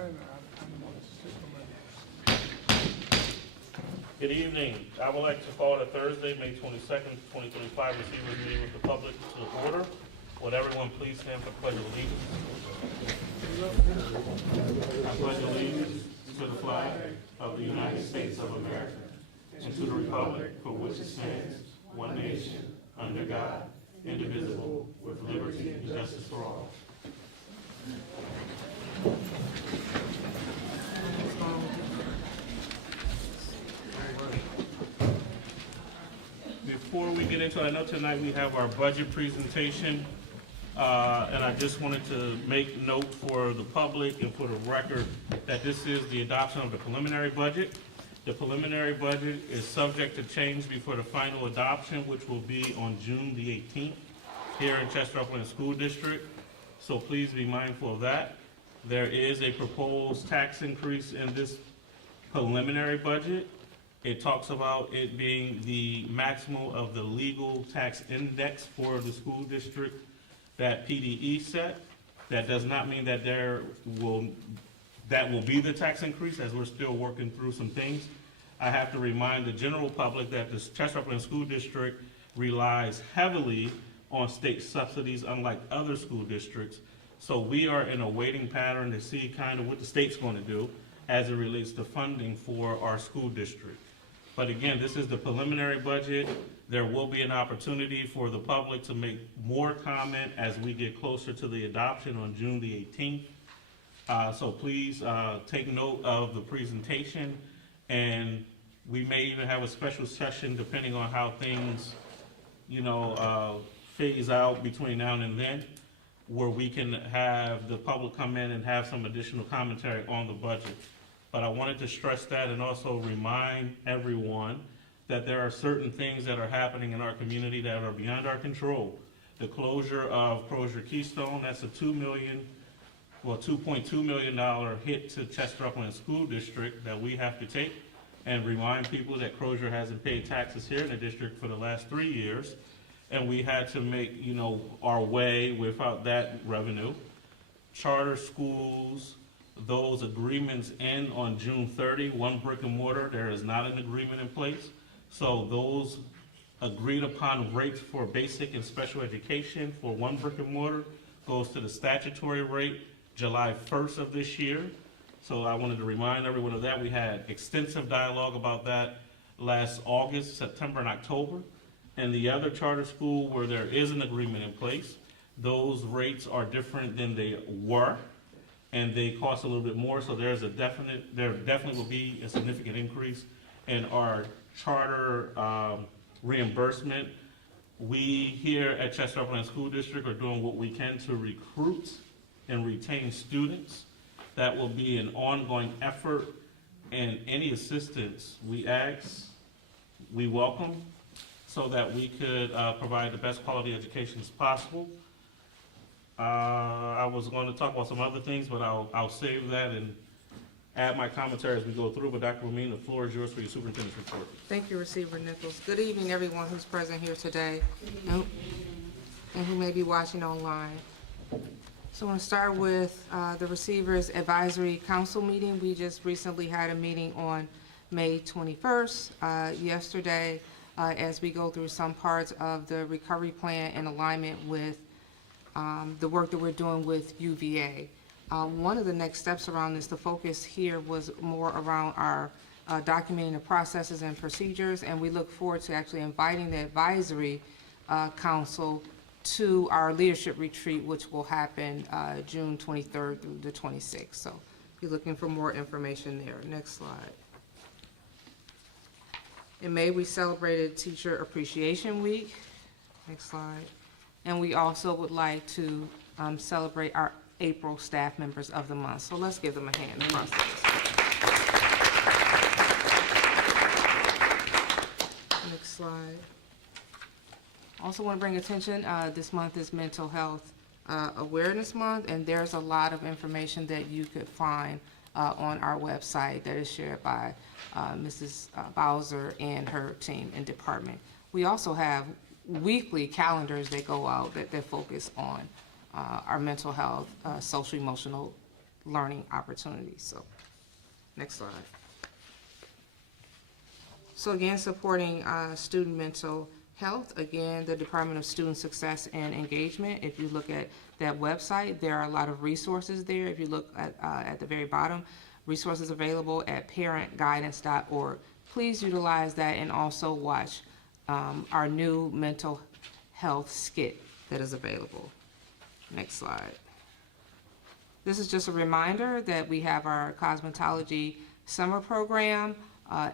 kind of, I'm more systematic. Good evening. I would like to call the Thursday, May 22nd, 2025 Receivers Meeting with the Public to order. Would everyone please stand for the Pledge of Allegiance? I pledge allegiance to the flag of the United States of America and to the republic for which it stands, one nation, under God, indivisible, with liberty and justice for all. Before we get into it, I know tonight we have our budget presentation, and I just wanted to make note for the public and for the record that this is the adoption of the preliminary budget. The preliminary budget is subject to change before the final adoption, which will be on June the 18th here in Chester Upland School District. So please be mindful of that. There is a proposed tax increase in this preliminary budget. It talks about it being the maximum of the legal tax index for the school district that PDE set. That does not mean that that will be the tax increase, as we're still working through some things. I have to remind the general public that the Chester Upland School District relies heavily on state subsidies, unlike other school districts. So we are in a waiting pattern to see kind of what the state's going to do as it relates to funding for our school district. But again, this is the preliminary budget. There will be an opportunity for the public to make more comment as we get closer to the adoption on June the 18th. So please take note of the presentation, and we may even have a special session depending on how things, phase out between now and then, where we can have the public come in and have some additional commentary on the budget. But I wanted to stress that and also remind everyone that there are certain things that are happening in our community that are beyond our control. The closure of Crozier Keystone, that's a $2.2 million hit to Chester Upland School District that we have to take, and remind people that Crozier hasn't paid taxes here in the district for the last 3 years, and we had to make, our way without that revenue. Charter schools, those agreements end on June 30, one brick and mortar, there is not an agreement in place. So those agreed upon rates for basic and special education for one brick and mortar goes to the statutory rate July 1st of this year. So I wanted to remind everyone of that. We had extensive dialogue about that last August, September, and October. And the other charter school where there is an agreement in place, those rates are different than they were, and they cost a little bit more. So there definitely will be a significant increase in our charter reimbursement. We here at Chester Upland School District are doing what we can to recruit and retain students. That will be an ongoing effort, and any assistance we ask, we welcome, so that we could provide the best quality education as possible. I was going to talk about some other things, but I'll save that and add my commentary as we go through. But Dr. Ramin, the floor is yours for your superintendent's report. Thank you, Receiver Nichols. Good evening, everyone who's present here today and who may be watching online. So I want to start with the Receivers Advisory Council meeting. We just recently had a meeting on May 21st, yesterday, as we go through some parts of the recovery plan in alignment with the work that we're doing with UVA. One of the next steps around this, the focus here was more around our documenting the processes and procedures, and we look forward to actually inviting the advisory council to our leadership retreat, which will happen June 23rd through the 26th. So if you're looking for more information there. Next slide. In May, we celebrated Teacher Appreciation Week. Next slide. And we also would like to celebrate our April Staff Members of the Month. So let's give them a hand across this. Next slide. Also want to bring attention, this month is Mental Health Awareness Month, and there's a lot of information that you could find on our website that is shared by Mrs. Bowser and her team and department. We also have weekly calendars that go out that focus on our mental health, social emotional learning opportunities. So, next slide. So again, supporting student mental health, again, the Department of Student Success and Engagement. If you look at that website, there are a lot of resources there. If you look at the very bottom, resources available at parentguidance.org. Please utilize that and also watch our new mental health skit that is available. Next slide. This is just a reminder that we have our cosmetology summer program,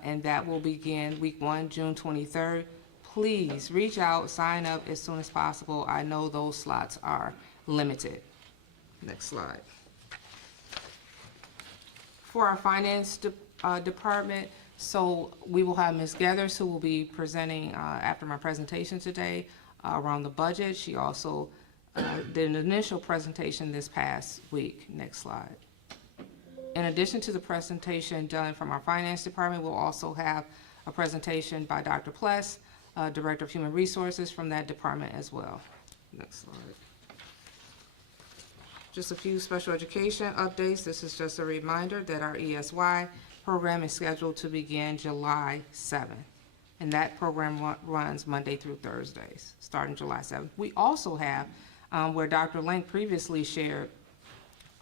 and that will begin week 1, June 23rd. Please reach out, sign up as soon as possible. I know those slots are limited. Next slide. For our finance department, so we will have Ms. Gathers, who will be presenting after my presentation today around the budget. She also did an initial presentation this past week. Next slide. In addition to the presentation done from our finance department, we'll also have a presentation by Dr. Pless, Director of Human Resources from that department as well. Next slide. Just a few special education updates. This is just a reminder that our ESY program is scheduled to begin July 7th. And that program runs Monday through Thursdays, starting July 7th. We also have, where Dr. Link previously shared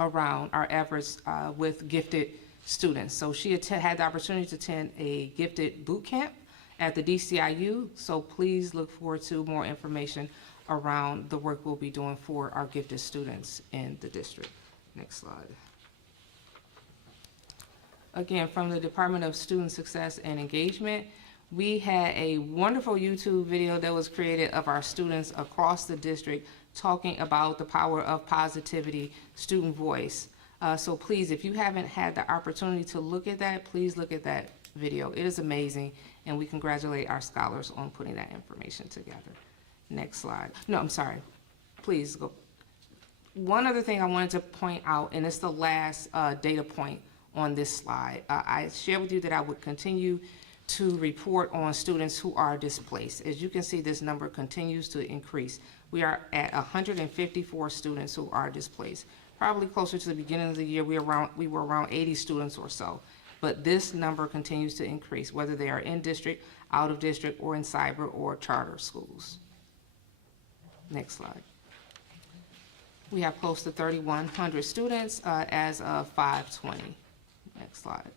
around our efforts with gifted students. So she had the opportunity to attend a gifted boot camp at the DCIU. So please look forward to more information around the work we'll be doing for our gifted students in the district. Next slide. Again, from the Department of Student Success and Engagement, we had a wonderful YouTube video that was created of our students across the district talking about the power of positivity, student voice. So please, if you haven't had the opportunity to look at that, please look at that video. It is amazing, and we congratulate our scholars on putting that information together. Next slide. No, I'm sorry. Please go. One other thing I wanted to point out, and it's the last data point on this slide. I shared with you that I would continue to report on students who are displaced. As you can see, this number continues to increase. We are at 154 students who are displaced. Probably closer to the beginning of the year, we were around 80 students or so. But this number continues to increase, whether they are in district, out of district, or in cyber or charter schools. Next slide. We have close to 3,100 students as of 5/20. Next slide.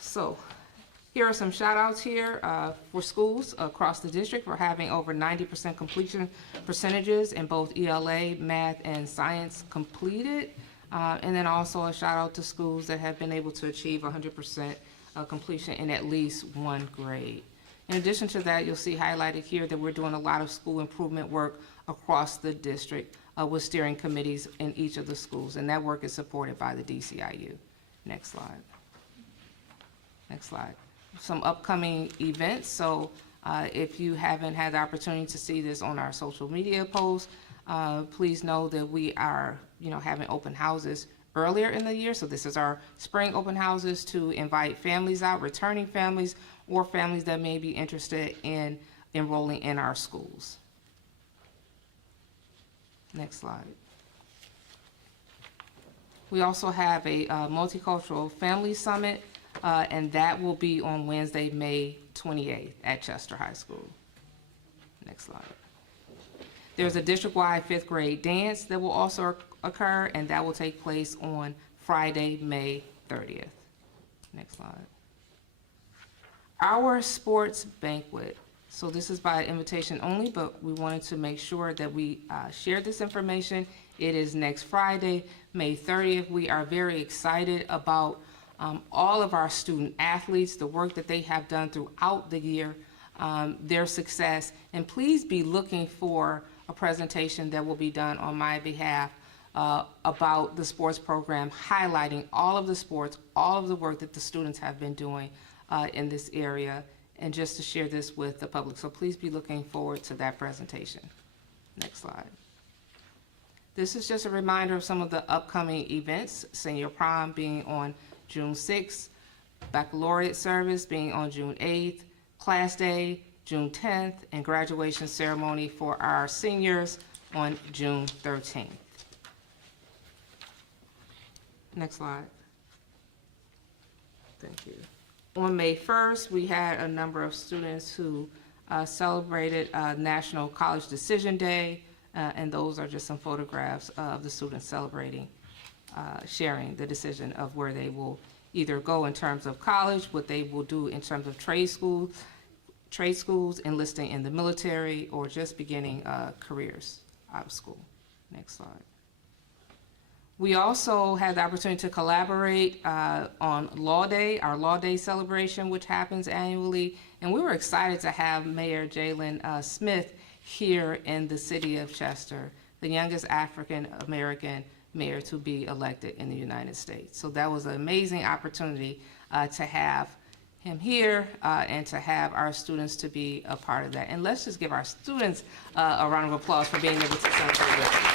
So here are some shout outs here for schools across the district for having over 90% completion percentages in both ELA, math, and science completed. And then also a shout out to schools that have been able to achieve 100% completion in at least one grade. In addition to that, you'll see highlighted here that we're doing a lot of school improvement work across the district with steering committees in each of the schools, and that work is supported by the DCIU. Next slide. Next slide. Some upcoming events. So if you haven't had the opportunity to see this on our social media posts, please know that we are, having open houses earlier in the year. So this is our spring open houses to invite families out, returning families, or families that may be interested in enrolling in our schools. Next slide. We also have a multicultural family summit, and that will be on Wednesday, May 28th at Chester High School. Next slide. There's a district-wide 5th grade dance that will also occur, and that will take place on Friday, May 30th. Next slide. Our sports banquet. So this is by invitation only, but we wanted to make sure that we share this information. It is next Friday, May 30th. We are very excited about all of our student athletes, the work that they have done throughout the year, their success. And please be looking for a presentation that will be done on my behalf about the sports program, highlighting all of the sports, all of the work that the students have been doing in this area, and just to share this with the public. So please be looking forward to that presentation. Next slide. This is just a reminder of some of the upcoming events. Senior prom being on June 6th, baccalaureate service being on June 8th, class day June 10th, and graduation ceremony for our seniors on June 13th. Next slide. Thank you. On May 1st, we had a number of students who celebrated National College Decision Day, and those are just some photographs of the students celebrating, sharing the decision of where they will either go in terms of college, what they will do in terms of trade schools, enlisting in the military, or just beginning careers out of school. Next slide. We also had the opportunity to collaborate on Law Day, our Law Day celebration, which happens annually. And we were excited to have Mayor Jalen Smith here in the city of Chester, the youngest African-American mayor to be elected in the United States. So that was an amazing opportunity to have him here and to have our students to be a part of that. And let's just give our students a round of applause for being able to celebrate with us.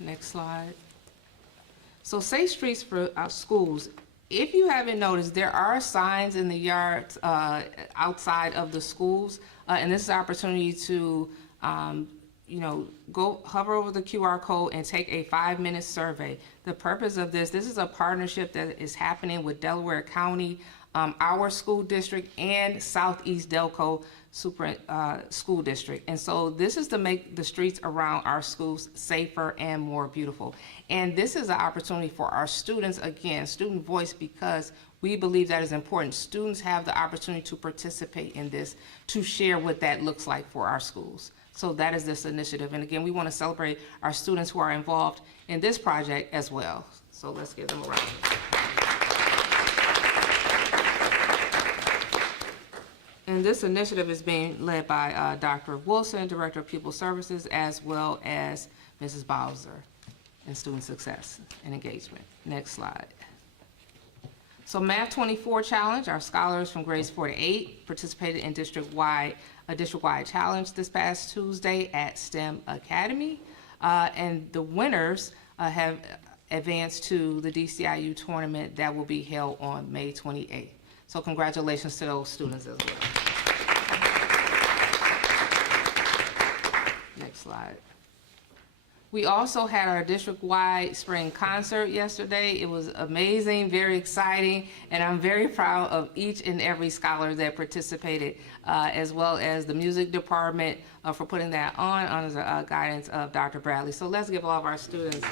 Next slide. So Safe Streets for our schools. If you haven't noticed, there are signs in the yards outside of the schools, and this is an opportunity to, go hover over the QR code and take a 5-minute survey. The purpose of this is a partnership that is happening with Delaware County, our school district, and Southeast Delco School District. And so this is to make the streets around our schools safer and more beautiful. And this is an opportunity for our students, again, student voice, because we believe that is important. Students have the opportunity to participate in this, to share what that looks like for our schools. So that is this initiative. And again, we want to celebrate our students who are involved in this project as well. So let's give them a round. And this initiative is being led by Dr. Wilson, Director of Pupil Services, as well as Mrs. Bowser in Student Success and Engagement. Next slide. So Math 24 Challenge, our scholars from grades 4 to 8 participated in a district-wide challenge this past Tuesday at STEM Academy. And the winners have advanced to the DCIU tournament that will be held on May 28th. So congratulations to those students as well. Next slide. We also had our district-wide spring concert yesterday. It was amazing, very exciting, and I'm very proud of each and every scholar that participated, as well as the music department for putting that on under the guidance of Dr. Bradley. So let's give all of our students.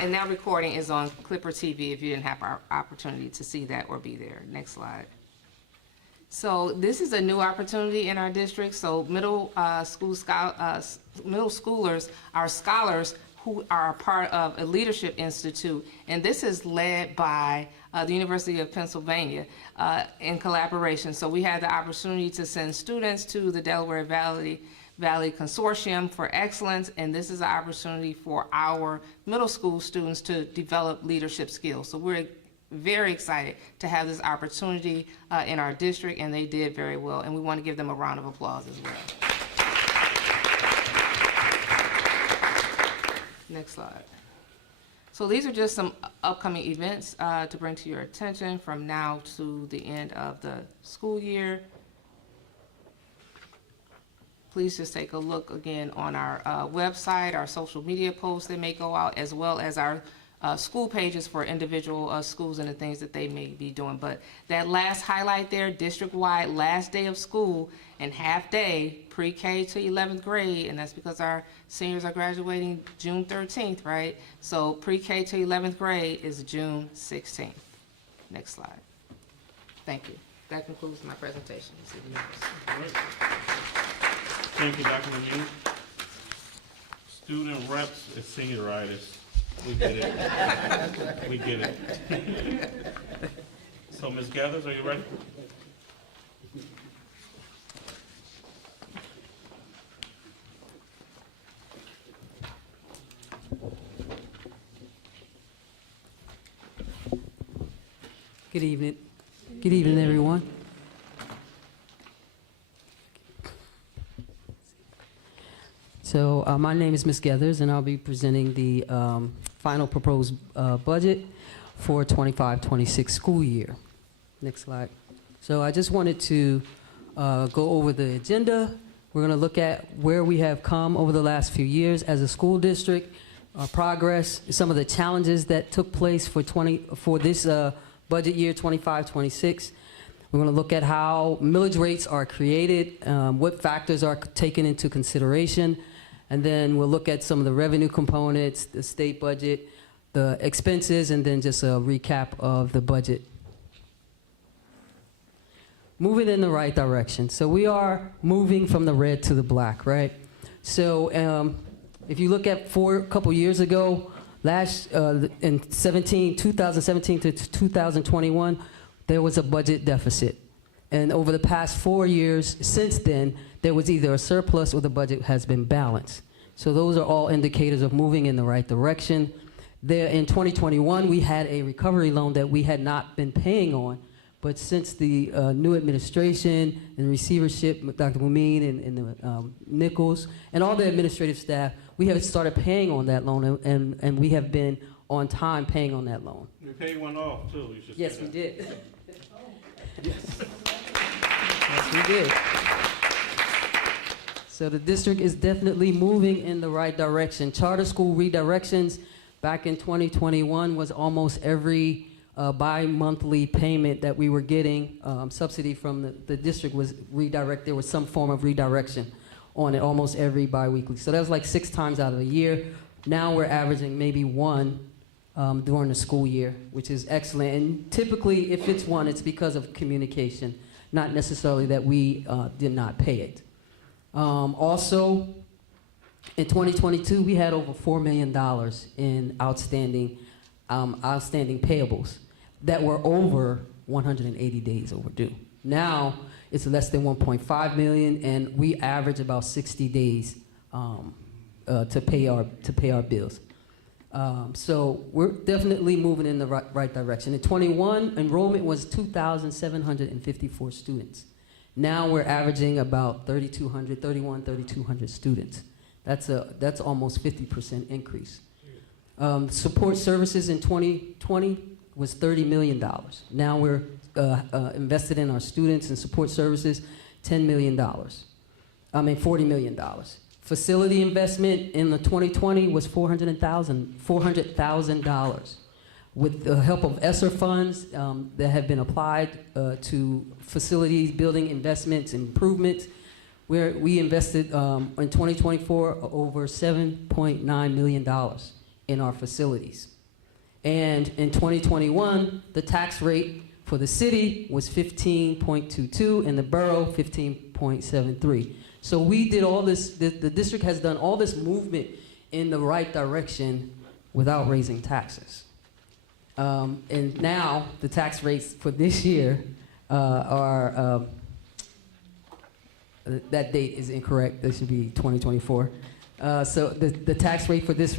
And that recording is on Clipper TV if you didn't have our opportunity to see that or be there. Next slide. So this is a new opportunity in our district. So middle schoolers are scholars who are a part of a leadership institute, and this is led by the University of Pennsylvania in collaboration. So we had the opportunity to send students to the Delaware Valley Consortium for Excellence, and this is an opportunity for our middle school students to develop leadership skills. So we're very excited to have this opportunity in our district, and they did very well, and we want to give them a round of applause as well. Next slide. So these are just some upcoming events to bring to your attention from now to the end of the school year. Please just take a look again on our website, our social media posts that may go out, as well as our school pages for individual schools and the things that they may be doing. But that last highlight there, district-wide last day of school and half day, pre-K to 11th grade, and that's because our seniors are graduating June 13th, right? So pre-K to 11th grade is June 16th. Next slide. Thank you. That concludes my presentation. Thank you, Dr. Lemieux. Student reps is senioritis. We get it. We get it. So, Ms. Gathers, are you ready? Good evening. Good evening, everyone. So my name is Ms. Gathers, and I'll be presenting the final proposed budget for 25-26 school year. Next slide. So I just wanted to go over the agenda, We're going to look at where we have come over the last few years as a school district, our progress, some of the challenges that took place for this budget year 25-26. We're going to look at how millage rates are created, what factors are taken into consideration, and then we'll look at some of the revenue components, the state budget, the expenses, and then just a recap of the budget. Moving in the right direction. So we are moving from the red to the black, right? So if you look at a couple years ago, in 2017 to 2021, there was a budget deficit. And over the past 4 years since then, there was either a surplus or the budget has been balanced. So those are all indicators of moving in the right direction. There, in 2021, we had a recovery loan that we had not been paying on, but since the new administration and receivership, Dr. Mumeen and the Nichols, and all the administrative staff, we have started paying on that loan, and we have been on time paying on that loan. We paid one off, too. You should Yes, say we that. did. Yes, we did. So the district is definitely moving in the right direction. Charter school redirections back in 2021 was almost every bi-monthly payment that we were getting, subsidy from the district was redirected. There was some form of redirection on it almost every bi-weekly. So that was like 6 times out of the year. Now we're averaging maybe 1 during the school year, which is excellent. And typically, if it's 1, it's because of communication, not necessarily that we did not pay it. Also, in 2022, we had over $4 million in outstanding payables that were over 180 days overdue. Now, it's less than 1.5 million, and we average about 60 days to pay our bills. So we're definitely moving in the right direction. In 21, enrollment was 2,754 students. Now we're averaging about 3,200 students. That's almost 50% increase. Support services in 2020 was $30 million. Now we're invested in our students and support services, $40 million. Facility investment in the 2020 was $400,000. With the help of ESSER funds that have been applied to facilities, building investments, improvements, we invested in 2024 over $7.9 million in our facilities. And in 2021, the tax rate for the city was 15.22 and the borough 15.73. So we did all this, the district has done all this movement in the right direction without raising taxes. And now the tax rates for this year are, that date is incorrect, that should be 2024. So the tax rate for this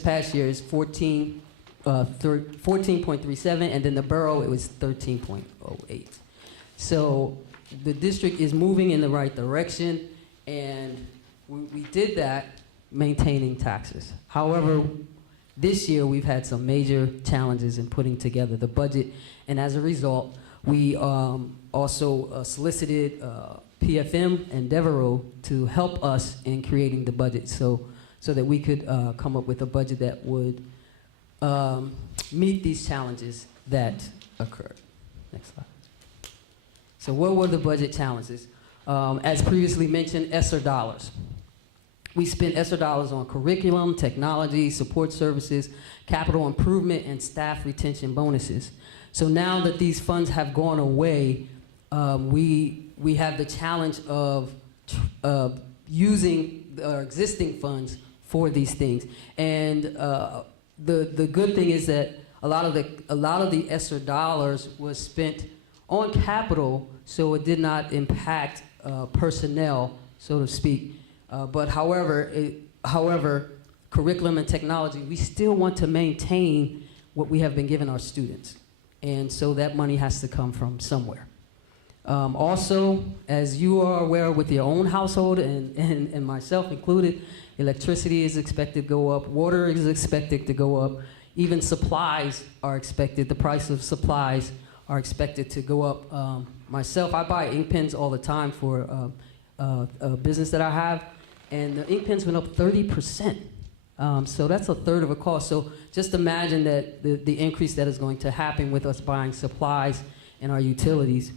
past year is 14.37, and then the borough, it was 13.08. So the district is moving in the right direction, and we did that maintaining taxes. However, this year we've had some major challenges in putting together the budget, and as a result, we also solicited PFM and Devereaux to help us in creating the budget so that we could come up with a budget that would meet these challenges that occurred. Next slide. So what were the budget challenges? As previously mentioned, ESSER dollars. We spent ESSER dollars on curriculum, technology, support services, capital improvement, and staff retention bonuses. So now that these funds have gone away, we have the challenge of using our existing funds for these things. And the good thing is that a lot of the ESSER dollars was spent on capital, so it did not impact personnel, so to speak. But however, curriculum and technology, we still want to maintain what we have been giving our students. And so that money has to come from somewhere. Also, as you are aware with your own household and myself included, electricity is expected to go up, water is expected to go up, even supplies are expected, the price of supplies are expected to go up. Myself, I buy ink pens all the time for business that I have, and the ink pens went up 30%. So that's a third of a cost. So just imagine that the increase that is going to happen with us buying supplies and our utilities.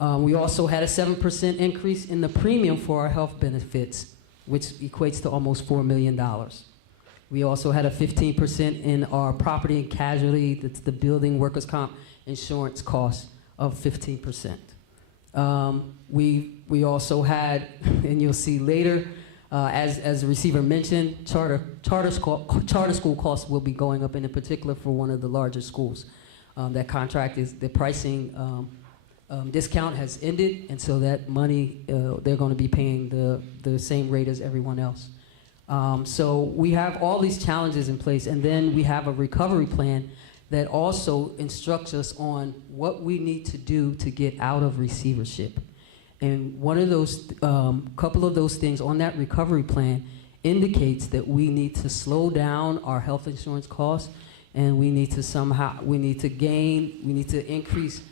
We also had a 7% increase in the premium for our health benefits, which equates to almost $4 million. We also had a 15% in our property and casualty, that's the building workers' comp insurance cost of 15%. We also had, and you'll see later, as the receiver mentioned, charter school costs will be going up, and in particular for one of the larger schools. That contract is, the pricing discount has ended, and so that money, they're going to be paying the same rate as everyone else. So we have all these challenges in place, and then we have a recovery plan that also instructs us on what we need to do to get out of receivership. And one of those, couple of those things on that recovery plan indicates that we need to slow down our health insurance costs, and we need to increase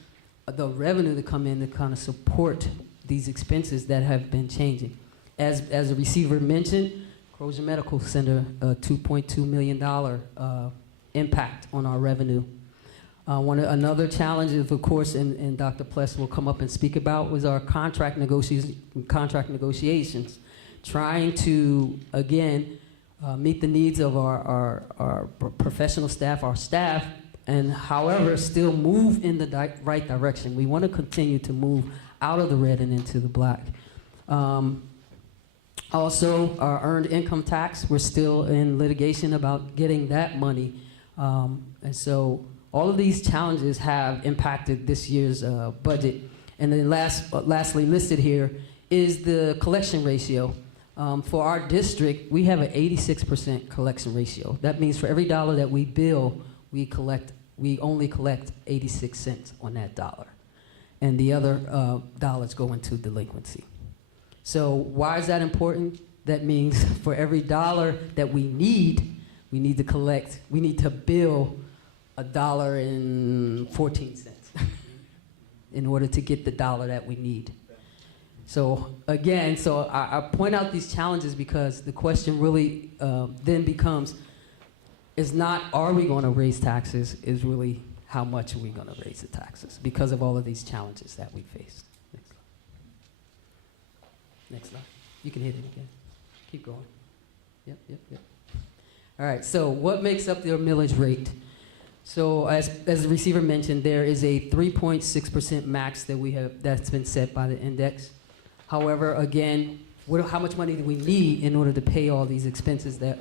the revenue to come in to kind of support these expenses that have been changing. As the receiver mentioned, Crozer Medical Center, a $2.2 million impact on our revenue. Another challenge is, of course, and Dr. Pless will come up and speak about, was our contract negotiations, trying to, again, meet the needs of our professional staff, our staff, and however, still move in the right direction. We want to continue to move out of the red and into the black. Also, our earned income tax, we're still in litigation about getting that money. And so all of these challenges have impacted this year's budget. And then lastly listed here is the collection ratio. For our district, we have an 86% collection ratio. That means for every dollar that we bill, we only collect 86 cents on that dollar. And the other dollars go into delinquency. So why is that important? That means for every dollar that we need to bill $1.14 in order to get the dollar that we need. So again, I point out these challenges because the question really then becomes, is not are we going to raise taxes, is really how much are we going to raise the taxes because of all of these challenges that we face. Next slide. You can hit it again. Keep going. Yep. All right, so what makes up their millage rate? So as the receiver mentioned, there is a 3.6% max that's been set by the index. However, again, how much money do we need in order to pay all these expenses that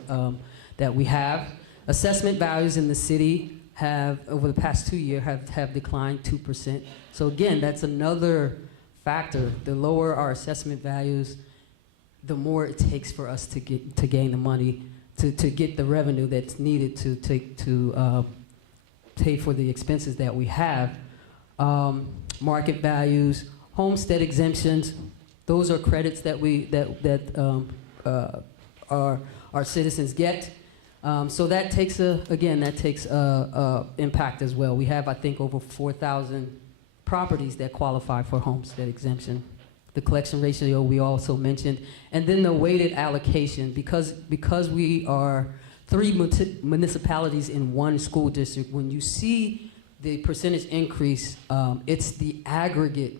we have? Assessment values in the city have, over the past 2 years, have declined 2%. So again, that's another factor. The lower our assessment values, the more it takes for us to gain the money, to get the revenue that's needed to pay for the expenses that we have. Market values, homestead exemptions, those are credits that our citizens get. So that takes impact as well. We have, I think, over 4,000 properties that qualify for homestead exemption. The collection ratio we also mentioned, and then the weighted allocation, because we are 3 municipalities in one school district. When you see the percentage increase, it's the aggregate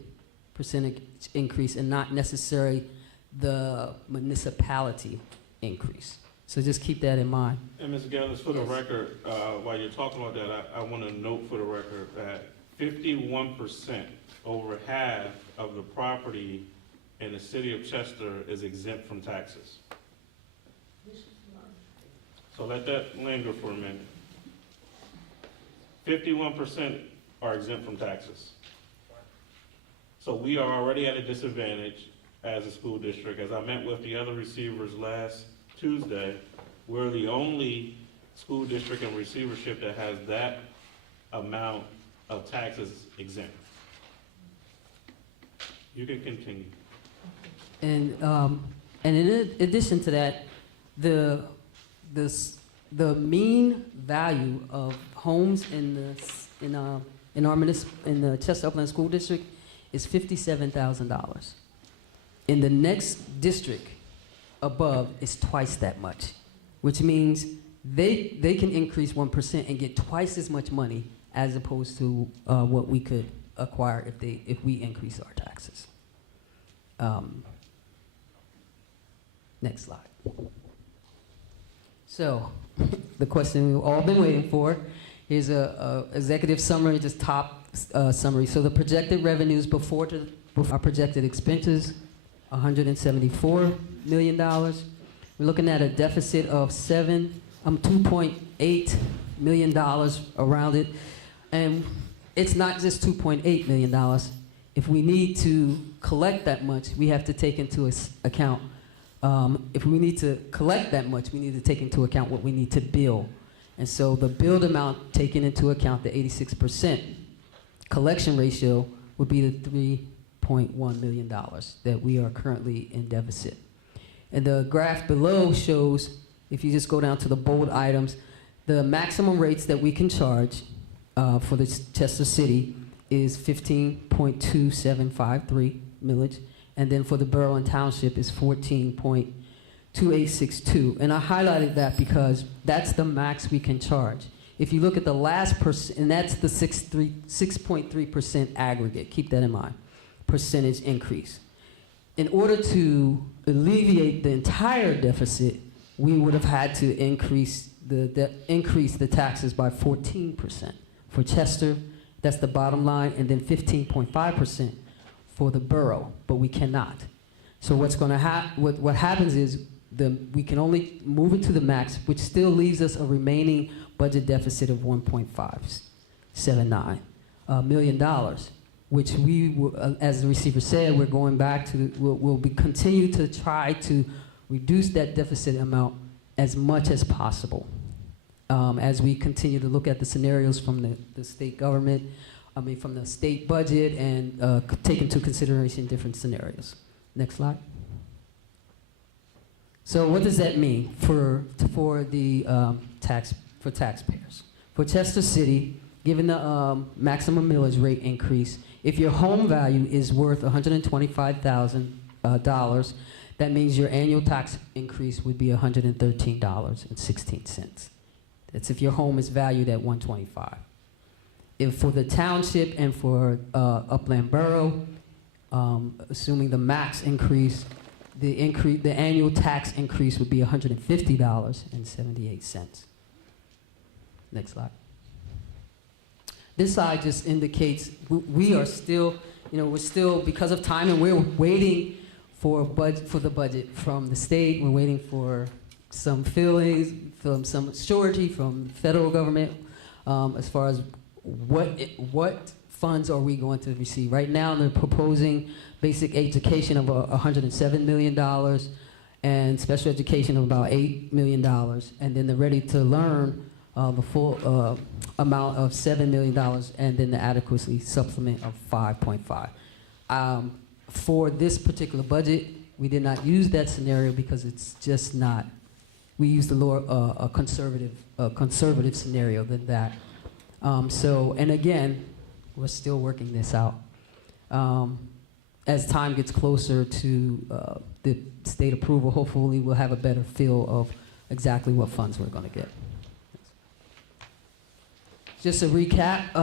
percentage increase and not necessarily the municipality increase. So just keep that in mind. And Ms. Gallus, for the record, while you're talking about that, I want to note for the record that 51%, over half of the property in the city of Chester is exempt from taxes. So let that linger for a minute. 51% are exempt from taxes. So we are already at a disadvantage as a school district. As I met with the other receivers last Tuesday, we're the only school district in receivership that has that amount of taxes exempt. You can continue. And in addition to that, the mean value of homes in the Chester Upland School District is $57,000. In the next district above, it's twice that much, which means they can increase 1% and get twice as much money as opposed to what we could acquire if we increase our taxes. Next slide. So, the question we've all been waiting for. Here's a executive summary, just top summary. So the projected revenues before our projected expenses, $174 million. We're looking at a deficit of $2.8 million around it. And it's not just $2.8 million. If we need to collect that much, we have to take into account, if we need to collect that much, we need to take into account what we need to bill. And so the billed amount taken into account, the 86% collection ratio, would be the $3.1 million that we are currently in deficit. And the graph below shows, if you just go down to the bold items, the maximum rates that we can charge for the Chester City is 15.2753 millage, and then for the borough and township is 14.2862. And I highlighted that because that's the max we can charge. If you look at the last percent, and that's the 6.3% aggregate, keep that in mind, percentage increase. In order to alleviate the entire deficit, we would have had to increase the taxes by 14%. For Chester, that's the bottom line, and then 15.5% for the borough, but we cannot. So what's going to what happens is we can only move it to the max, which still leaves us a remaining budget deficit of $1.579 million, which we will, as the receiver said, we're going back to, we'll continue to try to reduce that deficit amount as much as possible. As we continue to look at the scenarios from the state government, from the state budget, and take into consideration different scenarios. Next slide. So what does that mean for the taxpayers? For Chester City, given the maximum millage rate increase, if your home value is worth $125,000, that means your annual tax increase would be $113.16. That's if your home is valued at $125,000. If for the township and for Upland Borough, assuming the max increase, the annual tax increase would be $150.78. Next slide. This slide just indicates we are still, we're still, because of time, and we're waiting for the budget from the state. We're waiting for some feelings, from some surety from the federal government, as far as what funds are we going to receive. Right now, they're proposing basic education of $107 million and special education of about $8 million, and then the ready to learn the full amount of $7 million, and then the adequacy supplement of 5.5. For this particular budget, we did not use that scenario because it's just not. We used a conservative scenario than that. And again, we're still working this out. As time gets closer to the state approval, hopefully we'll have a better feel of exactly what funds we're going to get. Just a recap,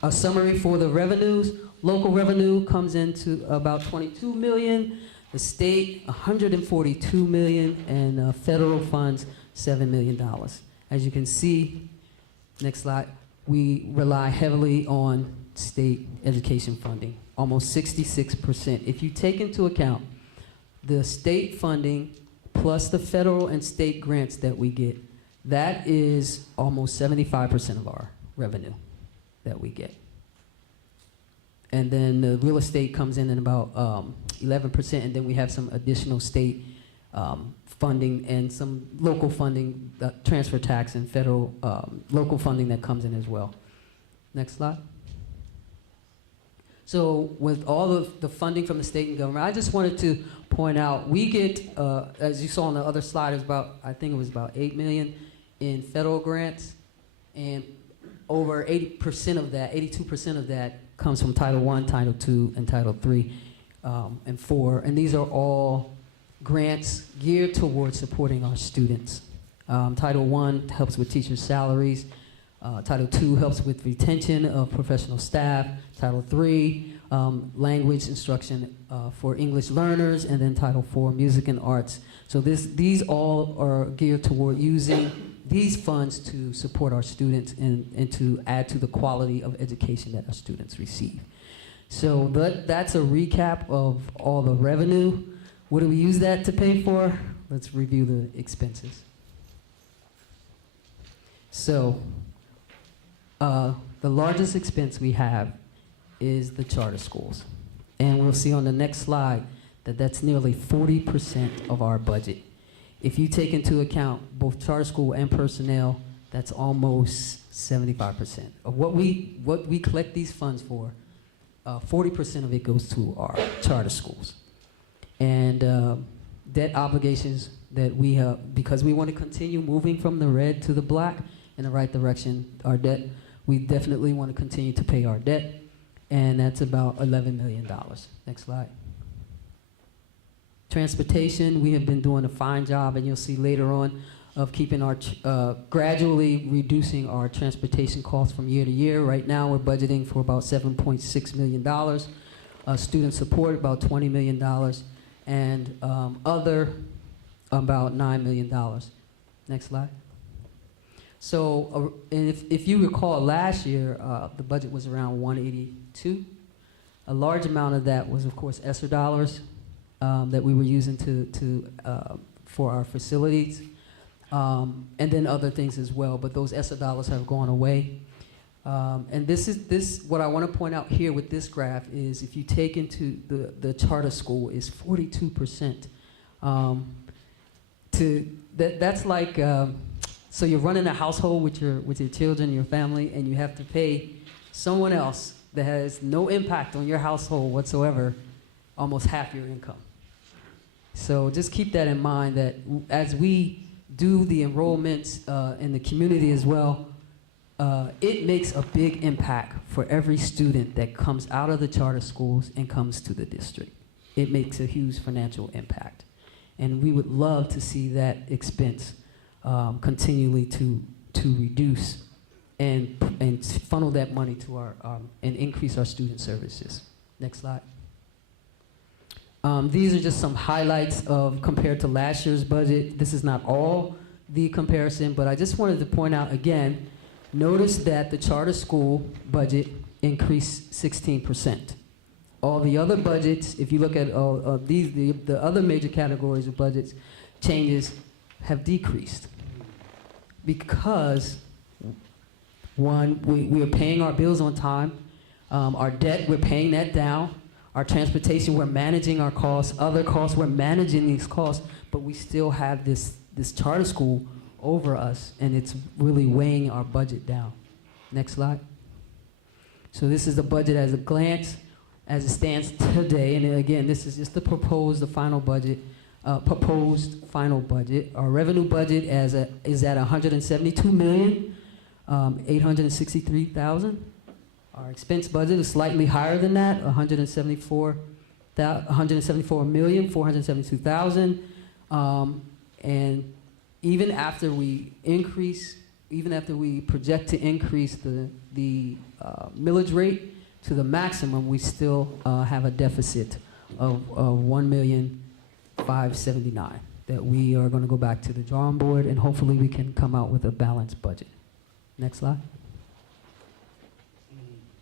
a summary for the revenues. Local revenue comes into about $22 million. The state, $142 million, and federal funds, $7 million. As you can see, next slide, we rely heavily on state education funding, almost 66%. If you take into account the state funding plus the federal and state grants that we get, that is almost 75% of our revenue that we get. And then the real estate comes in at about 11%, and then we have some additional state funding and some local funding, transfer tax and federal local funding that comes in as well. Next slide. So with all of the funding from the state and government, I just wanted to point out, we get, as you saw on the other slide, it was I think it was about $8 million in federal grants, and over 80% of that, 82% of that comes from Title I, Title II, and Title III. and these are all grants geared towards supporting our students. Title I helps with teachers' salaries. Title II helps with retention of professional staff. Title III, language instruction for English learners, and then Title IV, music and arts. So these all are geared toward using these funds to support our students and to add to the quality of education that our students receive. So that's a recap of all the revenue. What do we use that to pay for? Let's review the expenses. So the largest expense we have is the charter schools. And we'll see on the next slide that that's nearly 40% of our budget. If you take into account both charter school and personnel, that's almost 75%. Of what we collect these funds for, 40% of it goes to our charter schools. And debt obligations that we have, because we want to continue moving from the red to the black in the right direction, our debt, we definitely want to continue to pay our debt, and that's about $11 million. Next slide. Transportation, we have been doing a fine job, and you'll see later on, of keeping our, gradually reducing our transportation costs from year to year. Right now, we're budgeting for about $7.6 million. Student support, about $20 million. And other, about $9 million. Next slide. So, and if you recall last year, the budget was around 182. A large amount of that was, of course, ESSER dollars that we were using for our facilities, and then other things as well. But those ESSER dollars have gone away. And what I want to point out here with this graph is if you take into the charter school is 42%. That's like. So you're running a household with your children, your family, and you have to pay someone else that has no impact on your household whatsoever, almost half your income. So just keep that in mind, that as we do the enrollments in the community as well, it makes a big impact for every student that comes out of the charter schools and comes to the district. It makes a huge financial impact. And we would love to see that expense continually to reduce and funnel that money to our and increase our student services. Next slide. These are just some highlights of compared to last year's budget. This is not all the comparison, but I just wanted to point out again, notice that the charter school budget increased 16%. All the other budgets, if you look at the other major categories of budgets, changes have decreased. Because, one, we are paying our bills on time. Our debt, we're paying that down. Our transportation, we're managing our costs. Other costs, we're managing these costs. But we still have this charter school over us, and it's really weighing our budget down. Next slide. So this is the budget as a glance, as it stands today. And again, this is just the final budget. Proposed final budget. Our revenue budget is at $172,863,000. Our expense budget is slightly higher than that, $174,472,000. And even after we project to increase the millage rate to the maximum, we still have a deficit of $1,579,000 that we are going to go back to the drawing board, and hopefully we can come out with a balanced budget. Next slide.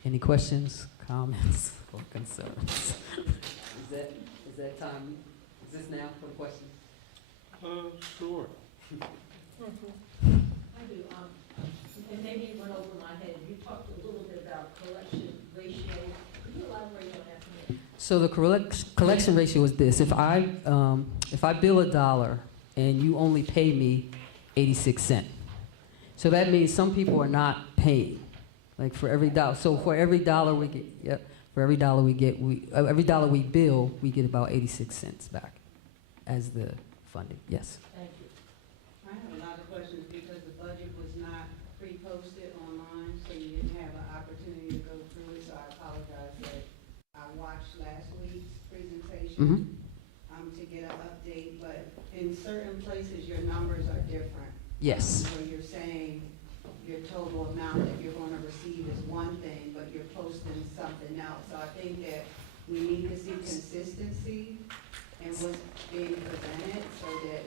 Any questions, comments, or concerns? Is that time? Is this now for questions? Sure. I do. And maybe it went over my head. You talked a little bit about collection ratio. Could you elaborate on that for me? So the collection ratio is this: if I bill $1 and you only pay me 86 cents, so that means some people are not paying. Like for every dollar, so for every dollar we get, every dollar we bill, we get about 86 cents back as the funding. Yes. Thank you. I have a lot of questions because the budget was not pre-posted online, so you didn't have an opportunity to go through it, so I apologize that I watched last week's presentation Mhm. to get an update, but in certain places, your numbers are different. Yes. Where you're saying your total amount that you're gonna receive is one thing, but you're posting something else. So I think that we need to see consistency in what's being presented so that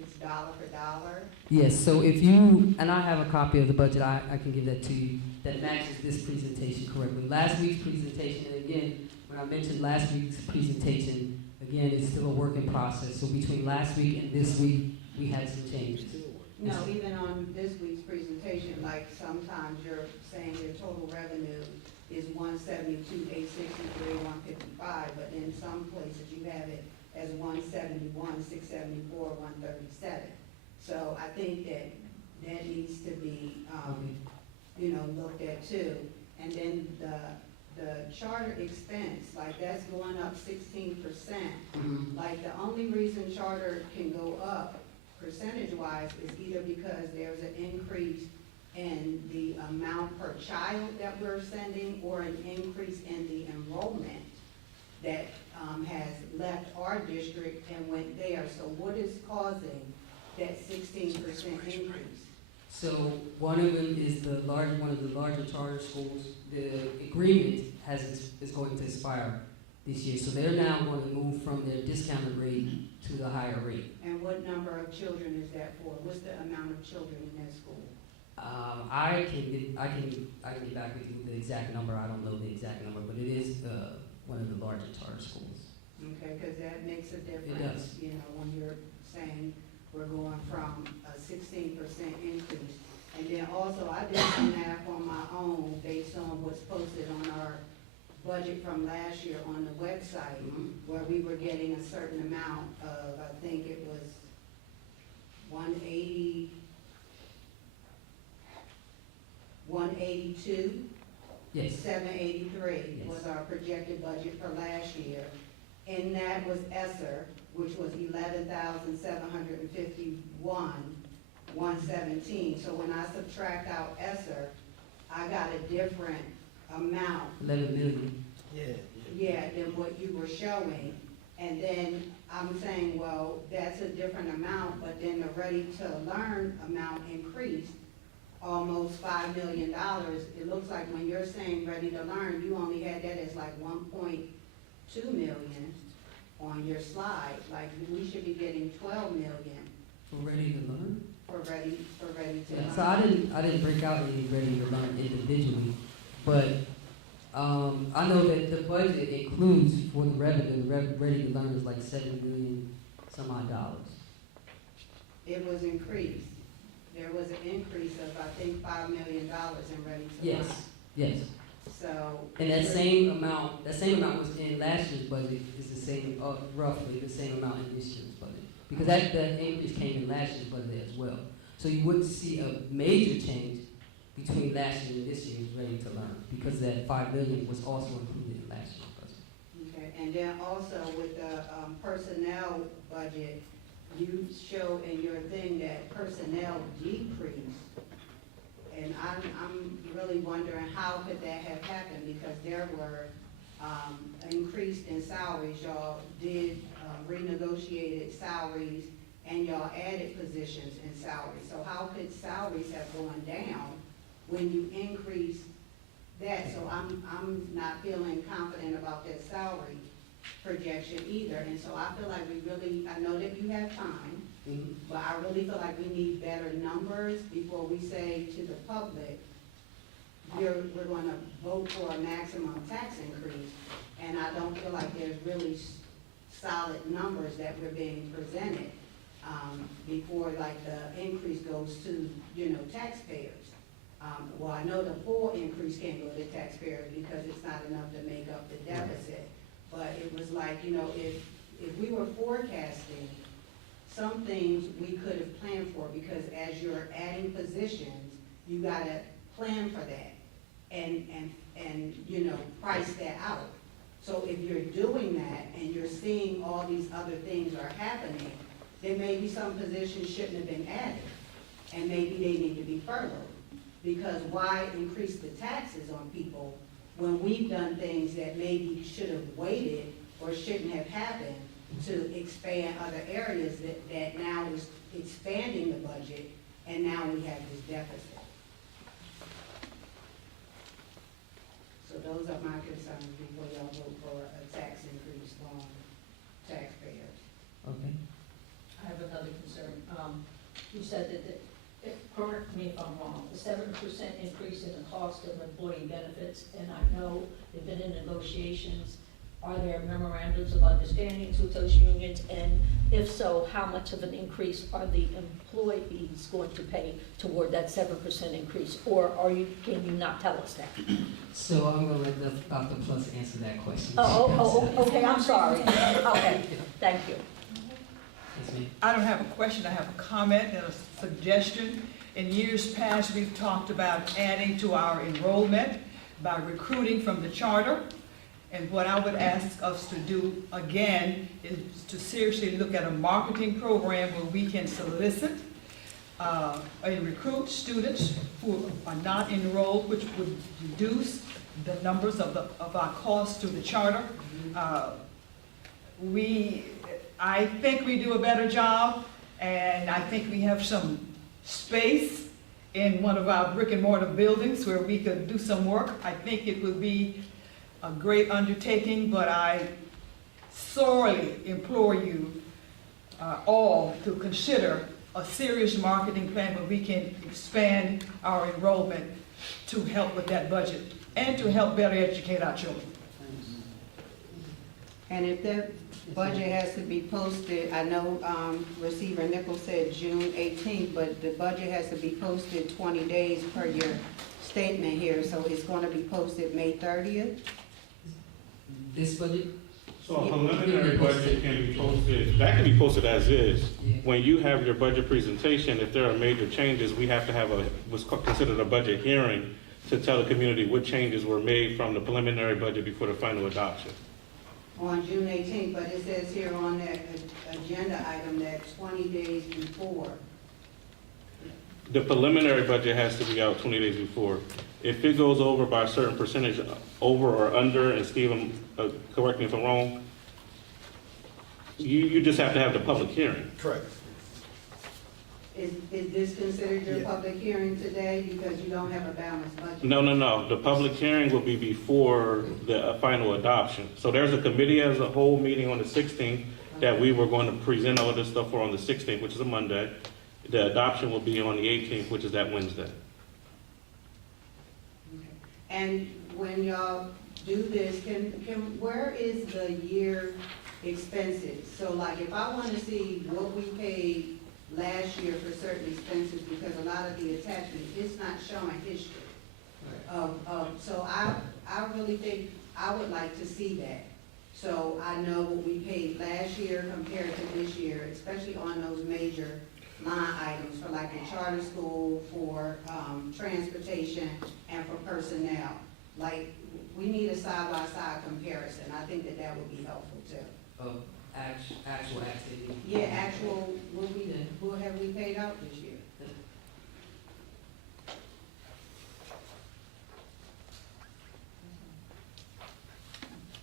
it's dollar for dollar. Yes, so if you, and I have a copy of the budget, I can give that to you, that matches this presentation correctly. Last week's presentation, and again, when I mentioned last week's presentation, again, it's still a work in process. So between last week and this week, we had some changes. No, even on this week's presentation, like sometimes you're saying your total revenue is 172,863, 155, but in some places you have it as 171, 674, 137. So I think that that needs to be, looked at too. And then the charter expense, like that's going up 16%. Mhm. Like the only reason charter can go up percentage-wise is either because there's an increase in the amount per child that we're sending or an increase in the enrollment that has left our district and went there. So what is causing that 16% increase? So one of them is one of the larger charter schools. The agreement is going to expire this year. So they're now going to move from their discounted rate to the higher rate. And what number of children is that for? What's the amount of children in that school? I can get back with you with the exact number. I don't know the exact number, but it is one of the larger charter schools. Okay, because that makes a difference. does. You know, when you're saying we're going from a 16% increase. And then also, I did some math on my own based on what's posted on our budget from last year on the website, where we were getting a certain amount of, I think it was 182, Yes. 783 Yes. was our projected budget for last year. And that was ESSER, which was 11,751, 117. So when I subtract out ESSER, I got a different amount, 11 million. than what you were showing. And then I'm saying, well, that's a different amount, but then the Ready to Learn amount increased almost $5 million. It looks like when you're saying Ready to Learn, you only had that as like 1.2 million on your slide. Like, we should be getting 12 million Ready to learn? for Ready to Yeah, Learn. so I didn't break out any Ready to Learn individually, but I know that the budget includes for the revenue, Ready to Learn is like $7 million some odd dollars. It was increased. There was an increase of, I think, $5 million in Ready to Learn. Yes, yes. So. And that same amount was in last year's budget, is the same, roughly the same amount in this year's budget. Because that increase came in last year's budget as well. So you wouldn't see a major change between last year and this year's Ready to Learn, because that $5 million was also included in last year's budget. Okay, and then also with the personnel budget, you show in your thing that personnel decreased. And I'm really wondering how could that have happened, because there were increased in salaries. Y'all did renegotiated salaries and y'all added positions in salaries. So how could salaries have gone down when you increase that? So I'm not feeling confident about that salary projection either. And so I feel like I know that you have time, but I really feel like we need better numbers before we say to the public, we're gonna vote for a maximum tax increase. And I don't feel like there's really solid numbers that we're being presented, before like the increase goes to, taxpayers. Well, I know the full increase can't go to taxpayers because it's not enough to make up the deficit. But it was like, if we were forecasting some things we could have planned for, because as you're adding positions, you gotta plan for that and price that out. So if you're doing that and you're seeing all these other things are happening, then maybe some positions shouldn't have been added, and maybe they need to be furloughed. Because why increase the taxes on people when we've done things that maybe should have waited or shouldn't have happened to expand other areas that now is expanding the budget, and now we have this deficit. So those are my concerns before y'all vote for a tax increase on taxpayers. Okay. I have another concern. You said that, correct me if I'm wrong, the 7% increase in the cost of employee benefits, and I know they've been in negotiations. Are there memorandums of understandings with those unions? And if so, how much of an increase are the employees going to pay toward that 7% increase? Or can you not tell us that? So I'm gonna let Dr. Plus answer that question. Okay, I'm sorry. Okay, thank you. Yes, ma'am. I don't have a question, I have a comment and a suggestion. In years past, we've talked about adding to our enrollment by recruiting from the charter. And what I would ask us to do again is to seriously look at a marketing program where we can solicit and recruit students who are not enrolled, which would reduce the numbers of our costs to the charter. I think we do a better job, and I think we have some space in one of our brick and mortar buildings where we could do some work. I think it would be a great undertaking, but I sorely implore you all to consider a serious marketing plan where we can expand our enrollment to help with that budget and to help better educate our children. And if that budget has to be posted, I know Receiver Nichols said June 18th, but the budget has to be posted 20 days per your statement here, so it's going to be posted May 30th? This budget? So a preliminary budget can be posted, that can be posted as is. Yeah. When you have your budget presentation, if there are major changes, we have to have what's considered a budget hearing to tell the community what changes were made from the preliminary budget before the final adoption. On June 18th, but it says here on that agenda item that 20 days before. The preliminary budget has to be out 20 days before. If it goes over by a certain percentage, over or under, and Stephen, correct me if I'm wrong, you just have to have the public hearing. Correct. Is this considered your Yeah. public hearing today because you don't have a balanced budget? No. The public hearing will be before the final adoption. So there's a committee as a whole meeting on the 16th that we were going to present all of this stuff for on the 16th, which is a Monday. The adoption will be on the 18th, which is that Wednesday. And when y'all do this, where is the year expenses? So like if I want to see what we paid last year for certain expenses, because a lot of the attachments, it's not showing history so I really think I would like to see that. So I know what we paid last year compared to this year, especially on those major line items for like the charter school, for transportation, and for personnel. Like, we need a side-by-side comparison. I think that would be helpful too. Of actual activity? Yeah, actual, what have we paid out this year?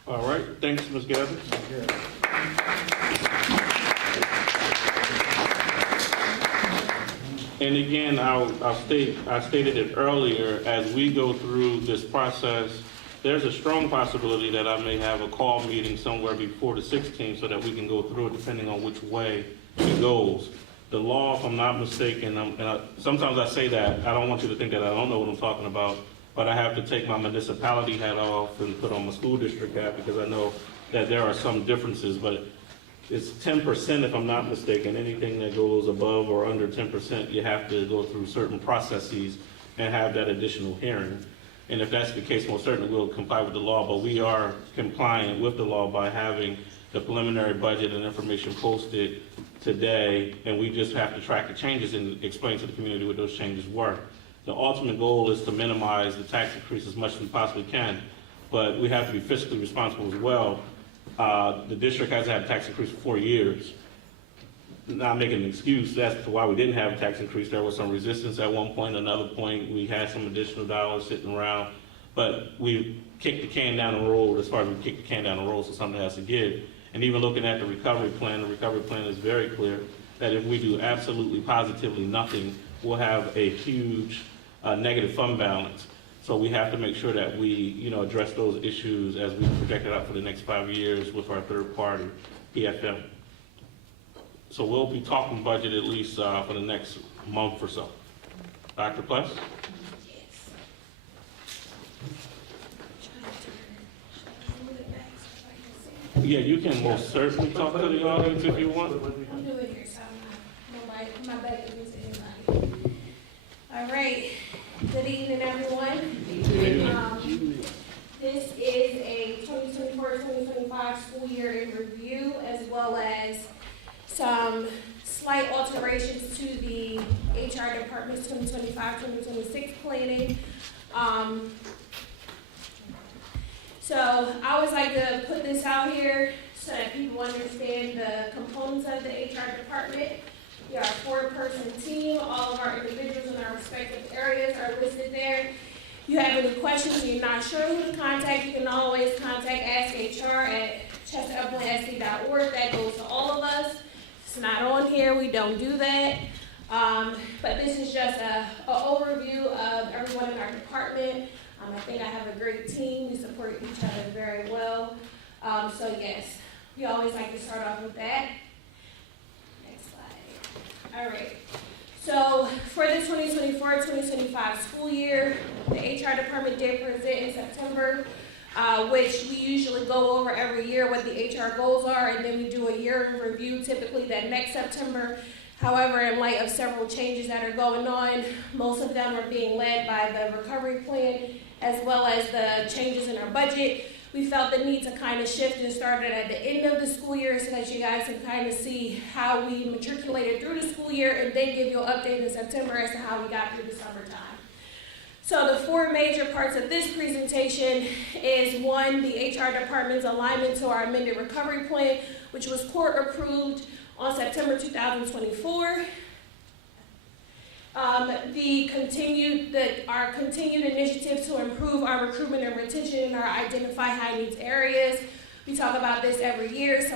All right, thanks, Ms. Gabbard. And again, I stated it earlier, as we go through this process, there's a strong possibility that I may have a call meeting somewhere before the 16th so that we can go through it depending on which way it goes. The law, if I'm not mistaken, sometimes I say that, I don't want you to think that I don't know what I'm talking about, but I have to take my municipality hat off and put on my school district hat because I know that there are some differences, but it's 10% if I'm not mistaken. Anything that goes above or under 10%, you have to go through certain processes and have that additional hearing. And if that's the case, most certainly we'll comply with the law, but we are compliant with the law by having the preliminary budget and information posted today, and we just have to track the changes and explain to the community what those changes were. The ultimate goal is to minimize the tax increase as much as we possibly can, but we have to be fiscally responsible as well. The district has had a tax increase for 4 years. Not making an excuse as to why we didn't have a tax increase. There was some resistance at one point. Another point, we had some additional dollars sitting around. but we kicked the can down the road as far as we kicked the can down the road, so something has to give. And even looking at the recovery plan is very clear that if we do absolutely positively nothing, we'll have a huge negative fund balance. So we have to make sure that we, address those issues as we project it out for the next 5 years with our third party, PFM. So we'll be talking budget at least for the next month or so. Dr. Pless? Yeah, you can most certainly talk to the audience if you want. I'm new in here, so my back is to anybody. All right, good evening, everyone. This is a 2024-2025 school year in review, as well as some slight alterations to the HR department's 2025-2026 planning. So I always like to put this out here so that people understand the components of the HR department. We are a 4-person team. All of our individuals in our respective areas are listed there. If you have any questions and you're not sure who to contact, you can always contact AskHR at chesteruplandsc.org. That goes to all of us. It's not on here. We don't do that. But this is just an overview of everyone in our department. I think I have a great team. We support each other very well. So yes, we always like to start off with that. Next slide. All right. So for the 2024-2025 school year, the HR department did present in September, which we usually go over every year what the HR goals are, and then we do a year in review, typically that next September. However, in light of several changes that are going on, most of them are being led by the recovery plan, as well as the changes in our budget. We felt the need to kind of shift and start it at the end of the school year so that you guys can kind of see how we matriculated through the school year, and then give you an update in September as to how we got through the summertime. So the 4 major parts of this presentation is 1, the HR department's alignment to our amended recovery plan, which was court approved on September 2024. Our continued initiative to improve our recruitment and retention in our identify high needs areas. We talk about this every year, so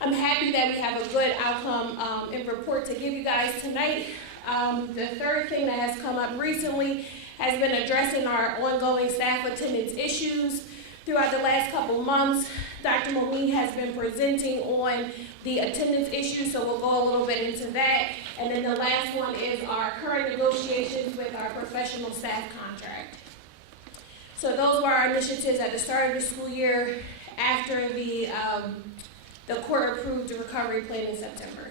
I'm happy that we have a good outcome and report to give you guys tonight. The third thing that has come up recently has been addressing our ongoing staff attendance issues. Throughout the last couple months, Dr. Monique has been presenting on the attendance issues, so we'll go a little bit into that. And then the last one is our current negotiations with our professional staff contract. So those were our initiatives at the start of the school year after the court approved the recovery plan in September.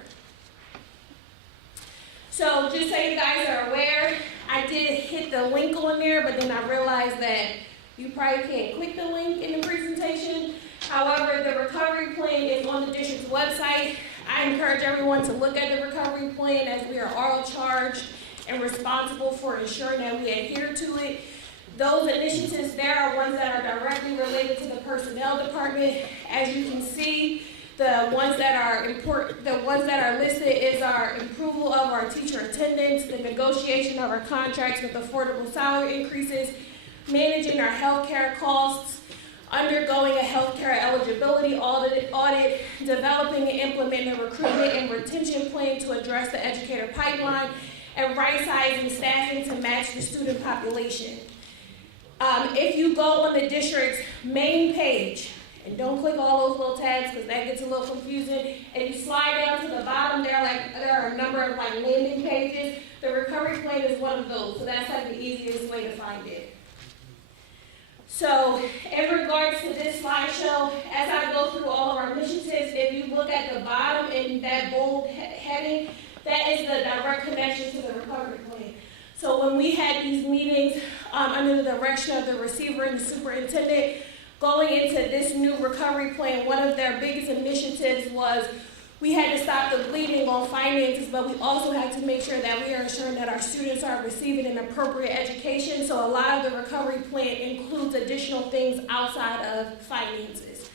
So just so you guys are aware, I did hit the link on there, but then I realized that you probably can't click the link in the presentation. However, the recovery plan is on the district's website. I encourage everyone to look at the recovery plan, as we are all charged and responsible for ensuring that we adhere to it. Those initiatives there are ones that are directly related to the personnel department. As you can see, the ones that are listed is our approval of our teacher attendance, the negotiation of our contracts with affordable salary increases, managing our healthcare costs, undergoing a healthcare eligibility audit, developing and implementing a recruitment and retention plan to address the educator pipeline, and right-sizing staffing to match the student population. If you go on the district's main page, and don't click all those little tabs because that gets a little confusing, and you slide down to the bottom, there are a number of landing pages. The recovery plan is one of those, so that's the easiest way to find it. So in regards to this slideshow, as I go through all of our initiatives, if you look at the bottom in that bold heading, that is the direct connection to the recovery plan. So when we had these meetings under the direction of the receiver and the superintendent, going into this new recovery plan, one of their biggest initiatives was we had to stop the bleeding on finances, but we also had to make sure that we are ensuring that our students are receiving an appropriate education. So a lot of the recovery plan includes additional things outside of finances.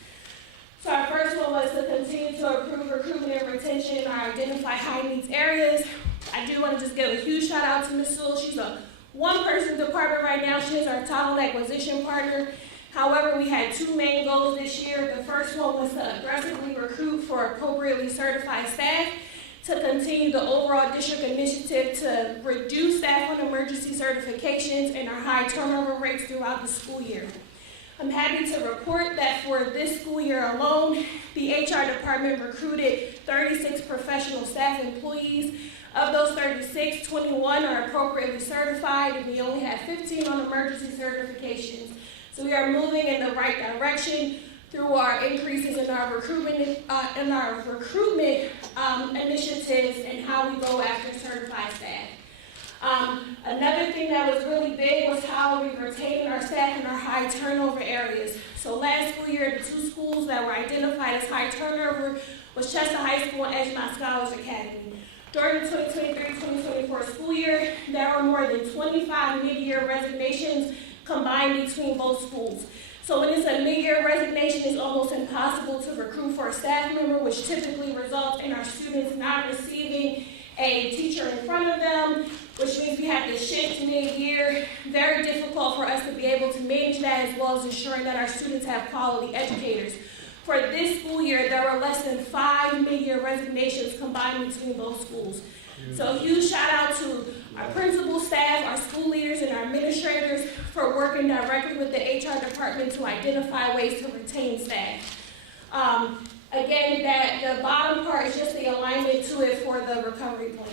So our first one was to continue to improve recruitment and retention in our identify high needs areas. I do want to just give a huge shout out to Ms. Sewell. She's a one person department right now. She is our talent acquisition partner. However, we had two main goals this year. The first one was to aggressively recruit for appropriately certified staff, to continue the overall district initiative to reduce staff on emergency certifications and our high turnover rates throughout the school year. I'm happy to report that for this school year alone, the HR department recruited 36 professional staff employees. Of those 36, 21 are appropriately certified, and we only have 15 on emergency certifications. So we are moving in the right direction through our increases in our recruitment initiatives and how we go after certified staff. Another thing that was really big was how we retained our staff in our high turnover areas. So last school year, the two schools that were identified as high turnover was Chester High School and Edgemont Scholars Academy. During the 2023-2024 school year, there were more than 25 mid-year resignations combined between both schools. So when it's a mid-year resignation, it's almost impossible to recruit for a staff member, which typically results in our students not receiving a teacher in front of them, which means we have to shift mid-year. Very difficult for us to be able to manage that, as well as ensuring that our students have quality educators. For this school year, there were less than 5 mid-year resignations combined between both schools. So a huge shout out to our principal staff, our school leaders, and our administrators for working directly with the HR department to identify ways to retain staff. Again, the bottom part is just the alignment to it for the recovery plan.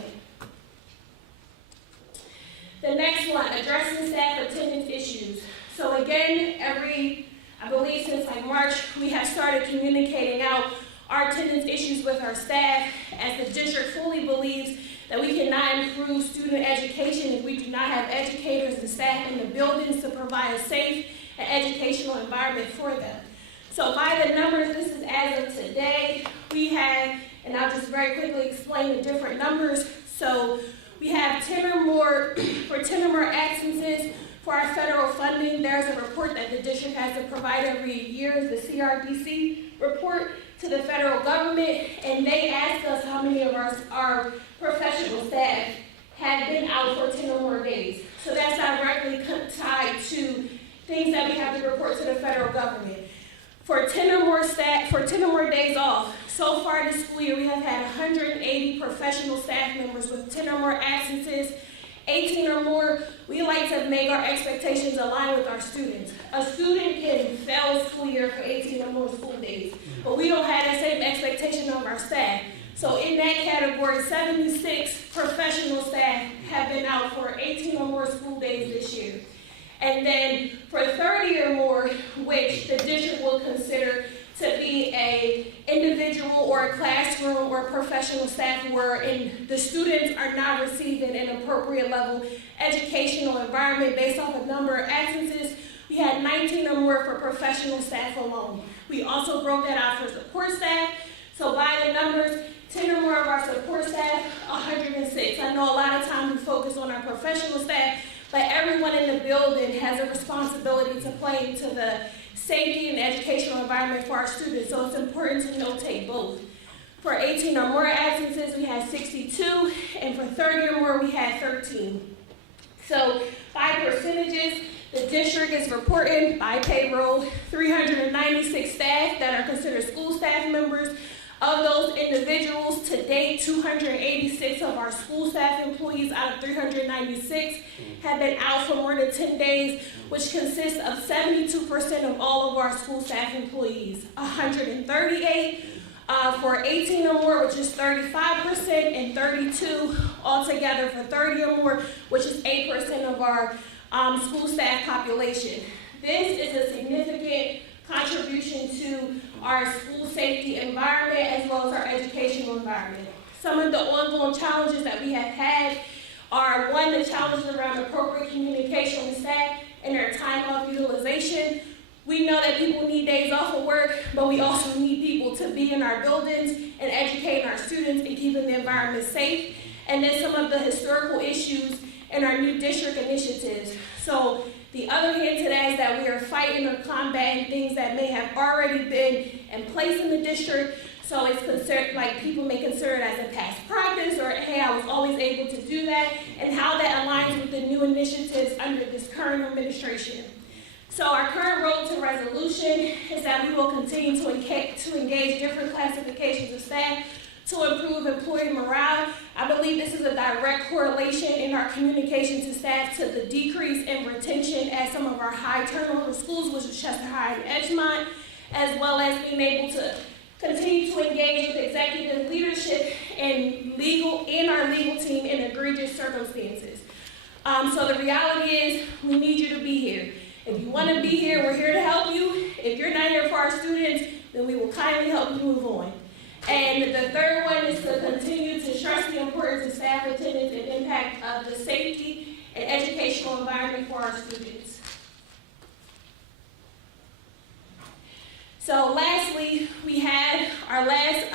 The next one, addressing staff attendance issues. So again, I believe since like March, we have started communicating out our attendance issues with our staff, as the district fully believes that we cannot improve student education if we do not have educators and staff in the buildings to provide a safe and educational environment for them. So by the numbers, this is as of today, we have, and I'll just very quickly explain the different numbers. So we have 10 or more, for 10 or more absences for our federal funding. There's a report that the district has to provide every year, the CRDC report to the federal government, and they asked us how many of our professional staff had been out for 10 or more days. So that's directly tied to things that we have to report to the federal government. For 10 or more days off, so far this school year we have had 180 professional staff members with 10 or more absences, 18 or more. We like to make our expectations align with our students. A student can fail school year for 18 or more school days, but we don't have that same expectation of our staff. So in that category, 76 professional staff have been out for 18 or more school days this year. And then for 30 or more, which the district will consider to be a individual or a classroom or professional staff where the students are not receiving an appropriate level educational environment based off of number of absences, we had 19 or more for professional staff alone. We also broke that out for support staff. So by the numbers, 10 or more of our support staff, 106. I know a lot of times we focus on our professional staff, but everyone in the building has a responsibility to play into the safety and educational environment for our students, so it's important to notate both. For 18 or more absences, we had 62, and for 30 or more, we had 13. So by percentages, the district is reporting by payroll 396 staff that are considered school staff members. Of those individuals, to date, 286 of our school staff employees out of 396 have been out for more than 10 days, which consists of 72% of all of our school staff employees. 138 for 18 or more, which is 35%, and 32 altogether for 30 or more, which is 8% of our school staff population. This is a significant contribution to our school safety environment as well as our educational environment. Some of the ongoing challenges that we have had are, one, the challenges around appropriate communication with staff and their time off utilization. We know that people need days off of work, but we also need people to be in our buildings and educating our students and keeping the environment safe. And then some of the historical issues in our new district initiatives. So the other hand to that is that we are fighting or combating things that may have already been in place in the district. So it's considered, like people may consider it as a past practice, or hey, I was always able to do that, and how that aligns with the new initiatives under this current administration. So our current road to resolution is that we will continue to engage different classifications of staff to improve employee morale. I believe this is a direct correlation in our communication to staff to the decrease in retention at some of our high turnover schools, which is Chester High and Edgemont, as well as being able to continue to engage with executive leadership and our legal team in egregious circumstances. So the reality is we need you to be here. If you want to be here, we're here to help you. If you're not here for our students, then we will kindly help you move on. And the third one is to continue to stress the importance of staff attendance and impact of the safety and educational environment for our students. So lastly, we had our last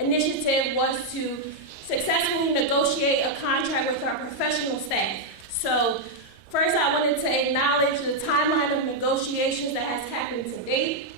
initiative was to successfully negotiate a contract with our professional staff. So first I wanted to acknowledge the timeline of negotiations that has happened to date.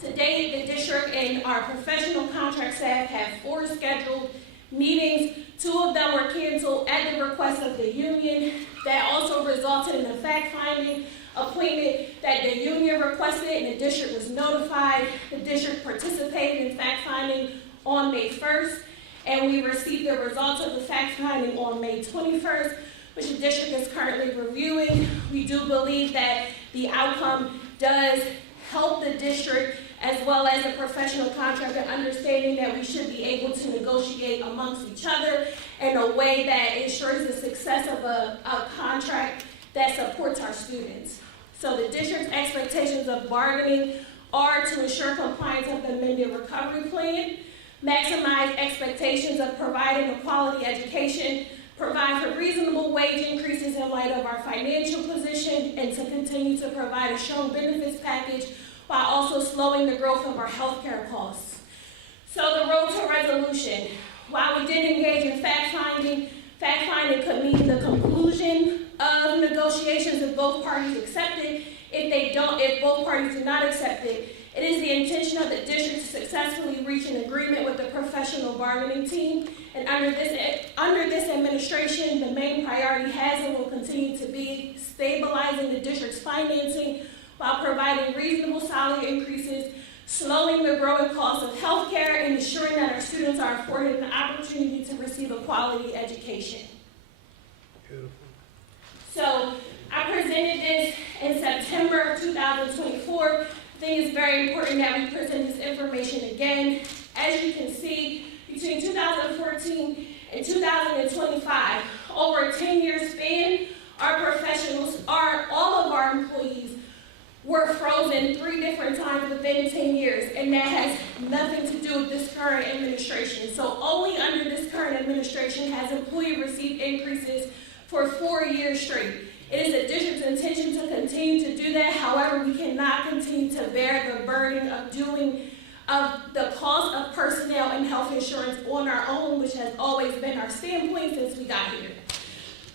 To date, the district and our professional contract staff have 4 scheduled meetings. 2 of them were canceled at the request of the union. That also resulted in a fact-finding appointment that the union requested and the district was notified. The district participated in fact-finding on May 1st, and we received the results of the fact-finding on May 21st, which the district is currently reviewing. We do believe that the outcome does help the district as well as the professional contractor understanding that we should be able to negotiate amongst each other in a way that ensures the success of a contract that supports our students. So the district's expectations of bargaining are to ensure compliance of the amended recovery plan, maximize expectations of providing a quality education, provide for reasonable wage increases in light of our financial position, and to continue to provide a strong benefits package while also slowing the growth of our healthcare costs. So the road to resolution. While we did engage in fact-finding could mean the conclusion of negotiations if both parties accept it. If both parties do not accept it, it is the intention of the district to successfully reach an agreement with the professional bargaining team. And under this administration, the main priority has and will continue to be stabilizing the district's financing while providing reasonable salary increases, slowing the growing cost of healthcare, and ensuring that our students are afforded an opportunity to receive a quality education. Beautiful. So I presented this in September of 2024. I think it's very important that we present this information again. As you can see, between 2014 and 2025, over a 10-year span, our professionals, all of our employees were frozen 3 different times within 10 years, and that has nothing to do with this current administration. So only under this current administration has employee received increases for 4 years straight. It is the district's intention to continue to do that. However, we cannot continue to bear the burden of the cost of personnel and health insurance on our own, which has always been our standpoint since we got here.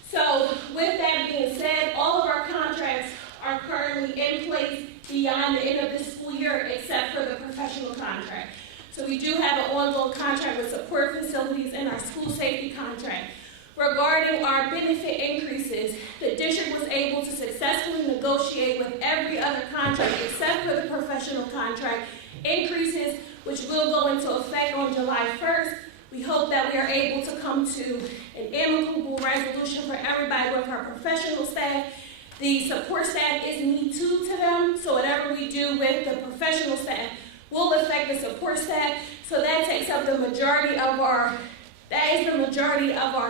So with that being said, all of our contracts are currently in place beyond the end of this school year, except for the professional contract. So we do have an ongoing contract with support facilities and our school safety contract. Regarding our benefit increases, the district was able to successfully negotiate with every other contract except for the professional contract increases, which will go into effect on July 1st. We hope that we are able to come to an amicable resolution for everybody with our professional staff. The support staff is me too to them, so whatever we do with the professional staff will affect the support staff. So that takes up the majority of our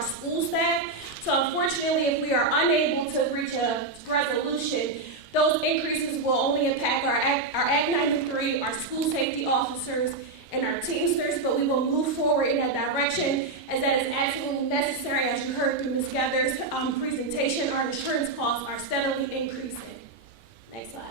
school staff. So unfortunately, if we are unable to reach a resolution, those increases will only impact our Act 93, our school safety officers, and our Teamsters, but we will move forward in that direction as that is absolutely necessary. As you heard through Ms. Gather's presentation, our insurance costs are steadily increasing. Next slide.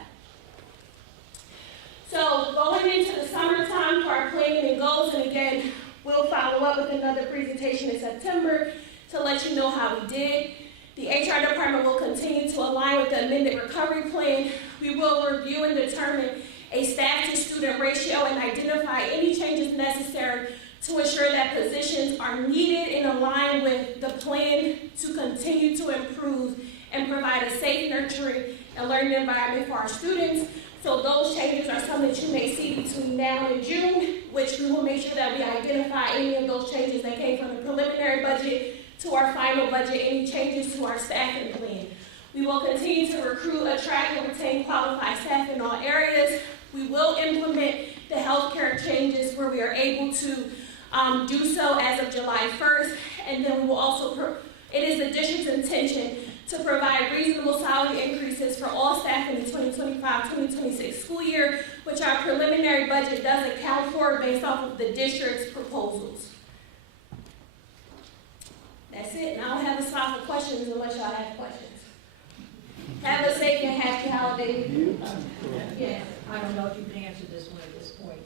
So going into the summertime for our planning and goals, and again, we'll follow up with another presentation in September to let you know how we did. The HR department will continue to align with the amended recovery plan. We will review and determine a staff-to-student ratio and identify any changes necessary to ensure that positions are needed and aligned with the plan to continue to improve and provide a safe, nurturing, and learning environment for our students. So those changes are some that you may see between now and June, which we will make sure that we identify any of those changes that came from the preliminary budget to our final budget, any changes to our staffing plan. We will continue to recruit, attract, and retain qualified staff in all areas. We will implement the healthcare changes where we are able to do so as of July 1st. And then we will also, it is the district's intention to provide reasonable salary increases for all staff in the 2025-2026 school year, which our preliminary budget does account for based off of the district's proposals. That's it, and I don't have a slot for questions unless y'all have questions. Have a safe and happy holiday. Yeah, I don't know if you can answer this one at this point.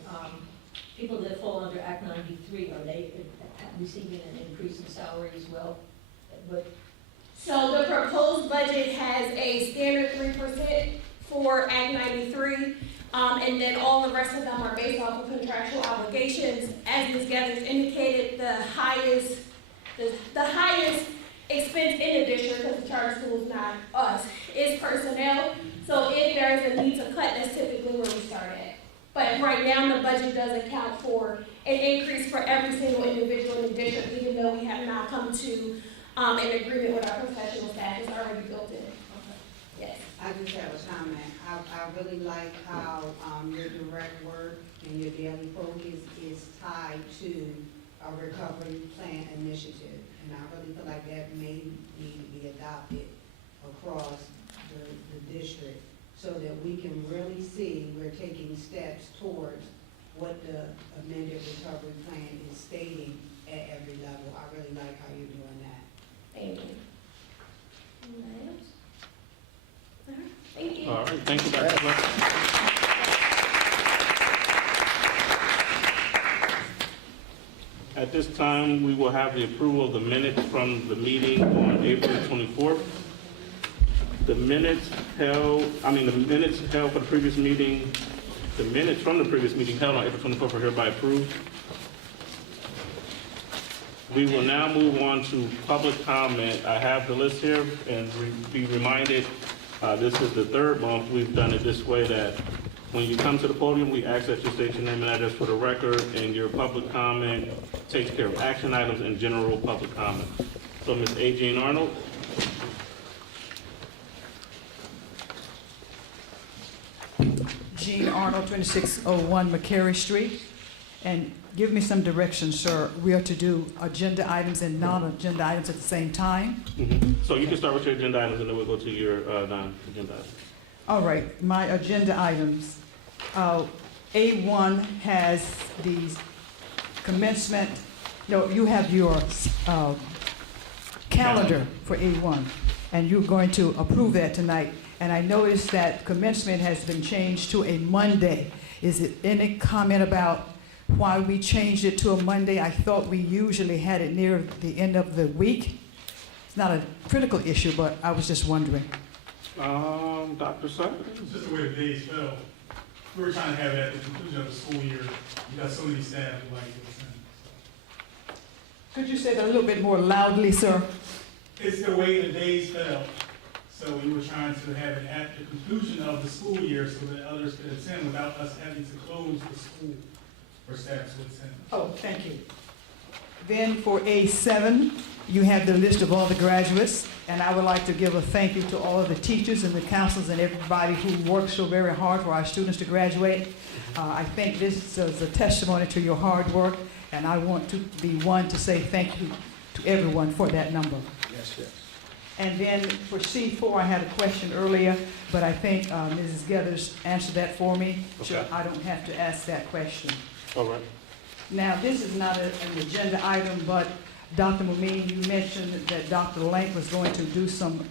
People that fall under Act 93, are they receiving an increase in salary as well? But So the proposed budget has a standard 3% for Act 93, and then all the rest of them are based off of contractual obligations. As Ms. Gathers indicated, the highest expense in the district, because the charter school is not us, is personnel. So if there is a need to cut, that's typically where we start at. But right now, the budget does account for an increase for every single individual in the district, even though we have not come to an agreement with our professional staff. It's already built in. Yes. I just have a comment. I really like how, your direct work and your daily focus is tied to a recovery plan initiative. And I really feel like that may need to be adopted across the district so that we can really see we're taking steps towards what the amended recovery plan is stating at every level. I really like how you're doing that. Thank you. Anyone else? All right. Thank you. All right, thank you, Dr. Fletcher. At this time, we will have the approval of the minutes from the meeting on April 24th. The minutes held for the previous meeting, the minutes from the previous meeting held on April 24th are hereby approved. We will now move on to public comment. I have the list here, and be reminded, this is the third month we've done it this way, that when you come to the podium, we ask that you state your name and address for the record, and your public comment takes care of action items and general public comment. So Ms. A. Jean Arnold. Jean Arnold, 2601 McCary Street. And give me some direction, sir. We are to do agenda items and non-agenda items at the same time? So you can start with your agenda items, and then we'll go to your non-agenda items. All right, my agenda items. A1 has the commencement, no, you have your calendar for A1, and you're going to approve that tonight. And I noticed that commencement has been changed to a Monday. Is it any comment about why we changed it to a Monday? I thought we usually had it near the end of the week. It's not a critical issue, but I was just wondering. Dr. Sutton? It's just the way the days fell. We were trying to have it at the conclusion of the school year. You got so many staff who like this. Could you say that a little bit more loudly, sir? It's the way the days fell. So we were trying to have it at the conclusion of the school year so that others could attend without us having to close the school for staff to attend. Oh, thank you. Then for A7, you have the list of all the graduates, and I would like to give a thank you to all of the teachers and the counselors and everybody who worked so very hard for our students to graduate. I think this is a testimony to your hard work, and I want to be one to say thank you to everyone for that number. Yes, yes. And then for C4, I had a question earlier, but I think Mrs. Gathers answered that for me, so Okay. I don't have to ask that question. All right. Now, this is not an agenda item, but Dr. Mumine, you mentioned that Dr. Lank was going to do some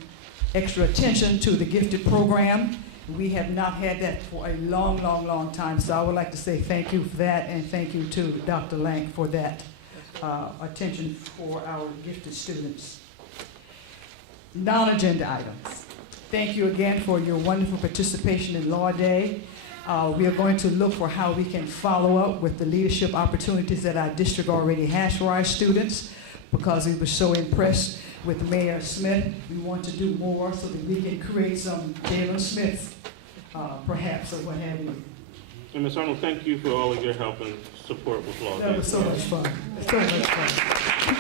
extra attention to the gifted program. We have not had that for a long, long, long time, so I would like to say thank you for that, and thank you to Dr. Lank for that attention for our gifted students. Non-agenda items. Thank you again for your wonderful participation in Law Day. We are going to look for how we can follow up with the leadership opportunities that our district already has for our students, because we were so impressed with Mayor Smith. We want to do more so that we can create some Jalen Smiths, perhaps, or what have you. And Ms. Arnold, thank you for all of your help and support with Law That Day. was so much fun. So much fun.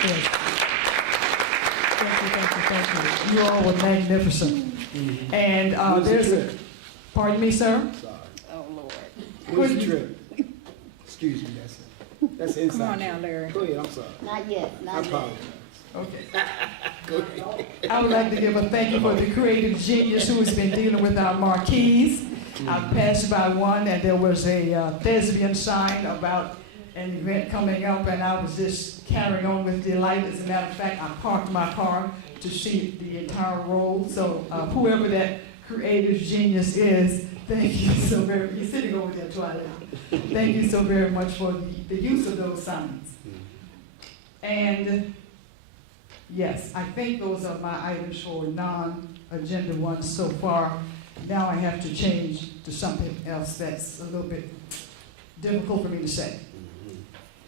Yes. Thank you. You all were magnificent. And there's a, pardon me, sir? Sorry. Oh, Lord. It was a trip. Excuse me, that's inside. Come on now, Larry. Go ahead, I'm sorry. Not yet, I not yet. apologize. Okay. I would like to give a thank you for the creative genius who has been dealing with our marquees. I passed by one and there was a thespian sign about an event coming up, and I was just carrying on with delight. As a matter of fact, I parked my car to see the entire roll. So whoever that creative genius is, thank you so very much. You're sitting over there, Twilight. Thank you so very much for the use of those signs. And yes, I think those are my items for non-agenda ones so far. Now I have to change to something else that's a little bit difficult for me to say.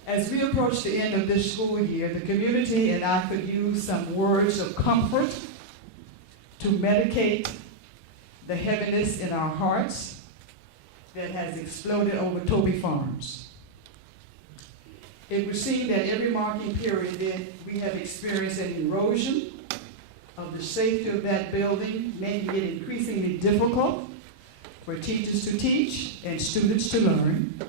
As we approach the end of this school year, the community and I could use some words of comfort to medicate the heaviness in our hearts that has exploded over Toby Farms. It would seem that every marking period that we have experienced an erosion of the safety of that building, making it increasingly difficult for teachers to teach and students to learn.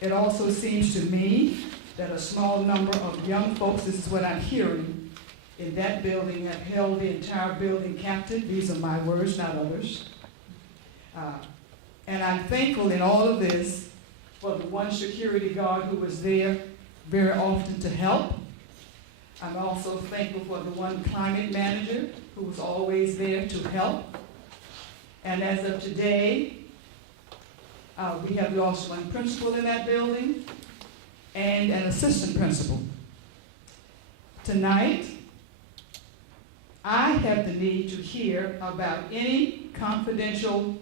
It also seems to me that a small number of young folks, this is what I'm hearing, in that building have held the entire building captive. These are my words, not others. And I'm thankful in all of this for the one security guard who was there very often to help. I'm also thankful for the one climate manager who was always there to help. And as of today, we have lost one principal in that building and an assistant principal. Tonight, I have the need to hear about any confidential,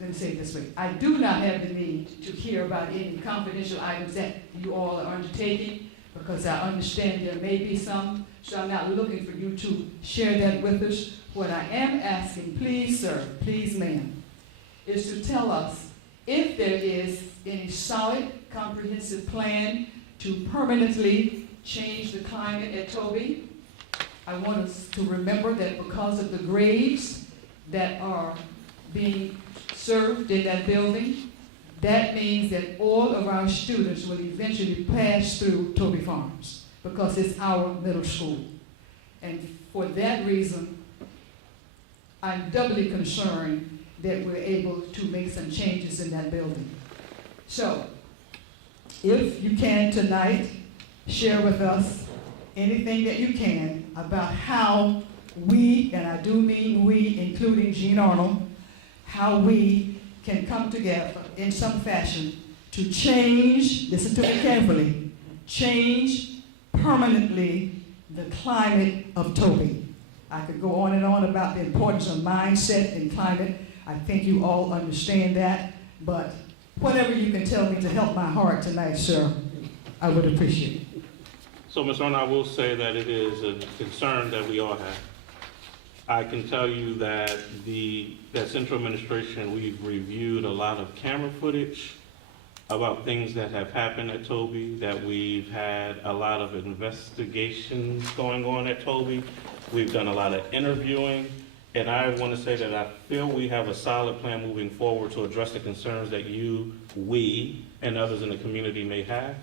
let me say it this way, I do not have the need to hear about any confidential items that you all are undertaking, because I understand there may be some, so I'm not looking for you to share that with us. What I am asking, please sir, please ma'am, is to tell us if there is any solid, comprehensive plan to permanently change the climate at Toby. I want us to remember that because of the grades that are being served in that building, that means that all of our students will eventually pass through Toby Farms because it's our middle school. And for that reason, I'm doubly concerned that we're able to make some changes in that building. So, if you can tonight, share with us anything that you can about how we, and I do mean we, including Jean Arnold, how we can come together in some fashion to change, listen to me carefully, change permanently the climate of Toby. I could go on and on about the importance of mindset and climate. I think you all understand that, but whatever you can tell me to help my heart tonight, sir, I would appreciate it. So, Ms. Arnold, I will say that it is a concern that we all have. I can tell you that that Central Administration, we've reviewed a lot of camera footage about things that have happened at Toby, that we've had a lot of investigations going on at Toby. We've done a lot of interviewing, and I want to say that I feel we have a solid plan moving forward to address the concerns that we, and others in the community may have.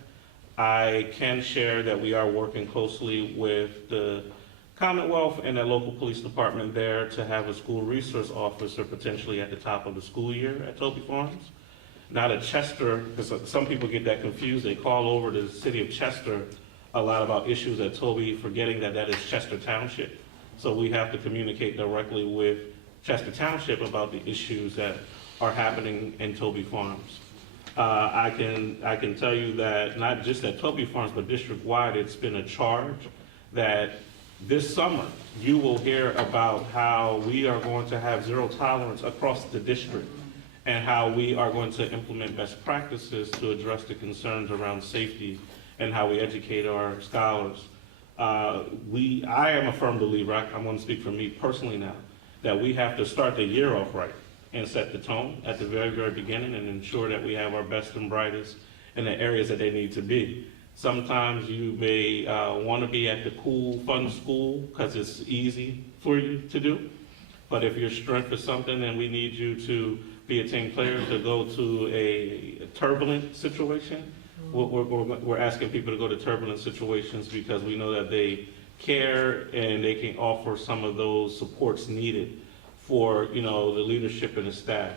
I can share that we are working closely with the Commonwealth and the local police department there to have a school resource officer potentially at the top of the school year at Toby Farms. Not at Chester, because some people get that confused. They call over to the city of Chester a lot about issues at Toby, forgetting that that is Chester Township. So we have to communicate directly with Chester Township about the issues that are happening in Toby Farms. I can tell you that not just at Toby Farms, but district-wide, it's been a charge that this summer you will hear about how we are going to have zero tolerance across the district and how we are going to implement best practices to address the concerns around safety and how we educate our scholars. I am a firm believer, I'm going to speak for me personally now, that we have to start the year off right and set the tone at the very, very beginning and ensure that we have our best and brightest in the areas that they need to be. Sometimes you may want to be at the cool, fun school because it's easy for you to do. But if your strength is something, then we need you to be a team player to go to a turbulent situation. We're asking people to go to turbulent situations because we know that they care and they can offer some of those supports needed for, the leadership and the staff.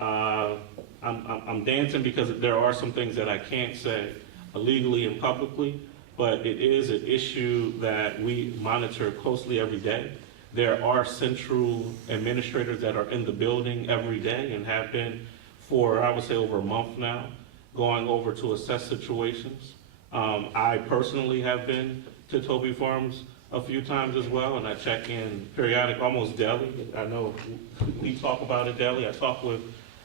I'm dancing because there are some things that I can't say legally and publicly, but it is an issue that we monitor closely every day. There are central administrators that are in the building every day and have been for, I would say, over a month now, going over to assess situations. I personally have been to Toby Farms a few times as well, and I check in periodic, almost daily. I know we talk about it daily. I talk with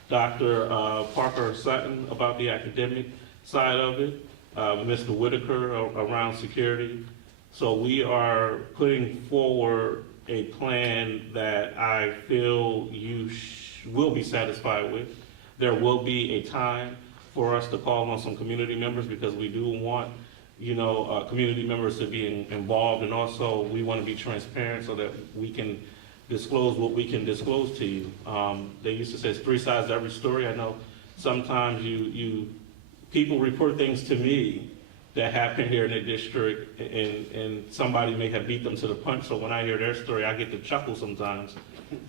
Dr. Parker Sutton about the academic side of it, Mr. Whitaker around security. So we are putting forward a plan that I feel you will be satisfied with. There will be a time for us to call on some community members because we do want, community members to be involved, and also we want to be transparent so that we can disclose what we can disclose to you. They used to say it's 3 sides to every story. I know sometimes people report things to me that happen here in the district, and somebody may have beat them to the punch. So when I hear their story, I get to chuckle sometimes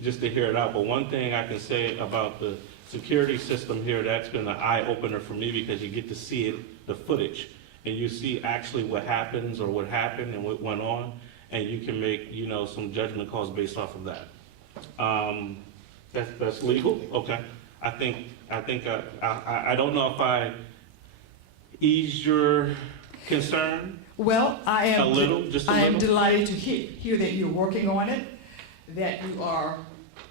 just to hear it out. But one thing I can say about the security system here, that's been an eye-opener for me because you get to see it, the footage, and you see actually what happens or what happened and what went on, and you can make, some judgment calls based off of that. That's legal? Okay. I don't know if I eased your concern. Well, I am. A little, just a I am little? delighted to hear that you're working on it, that you are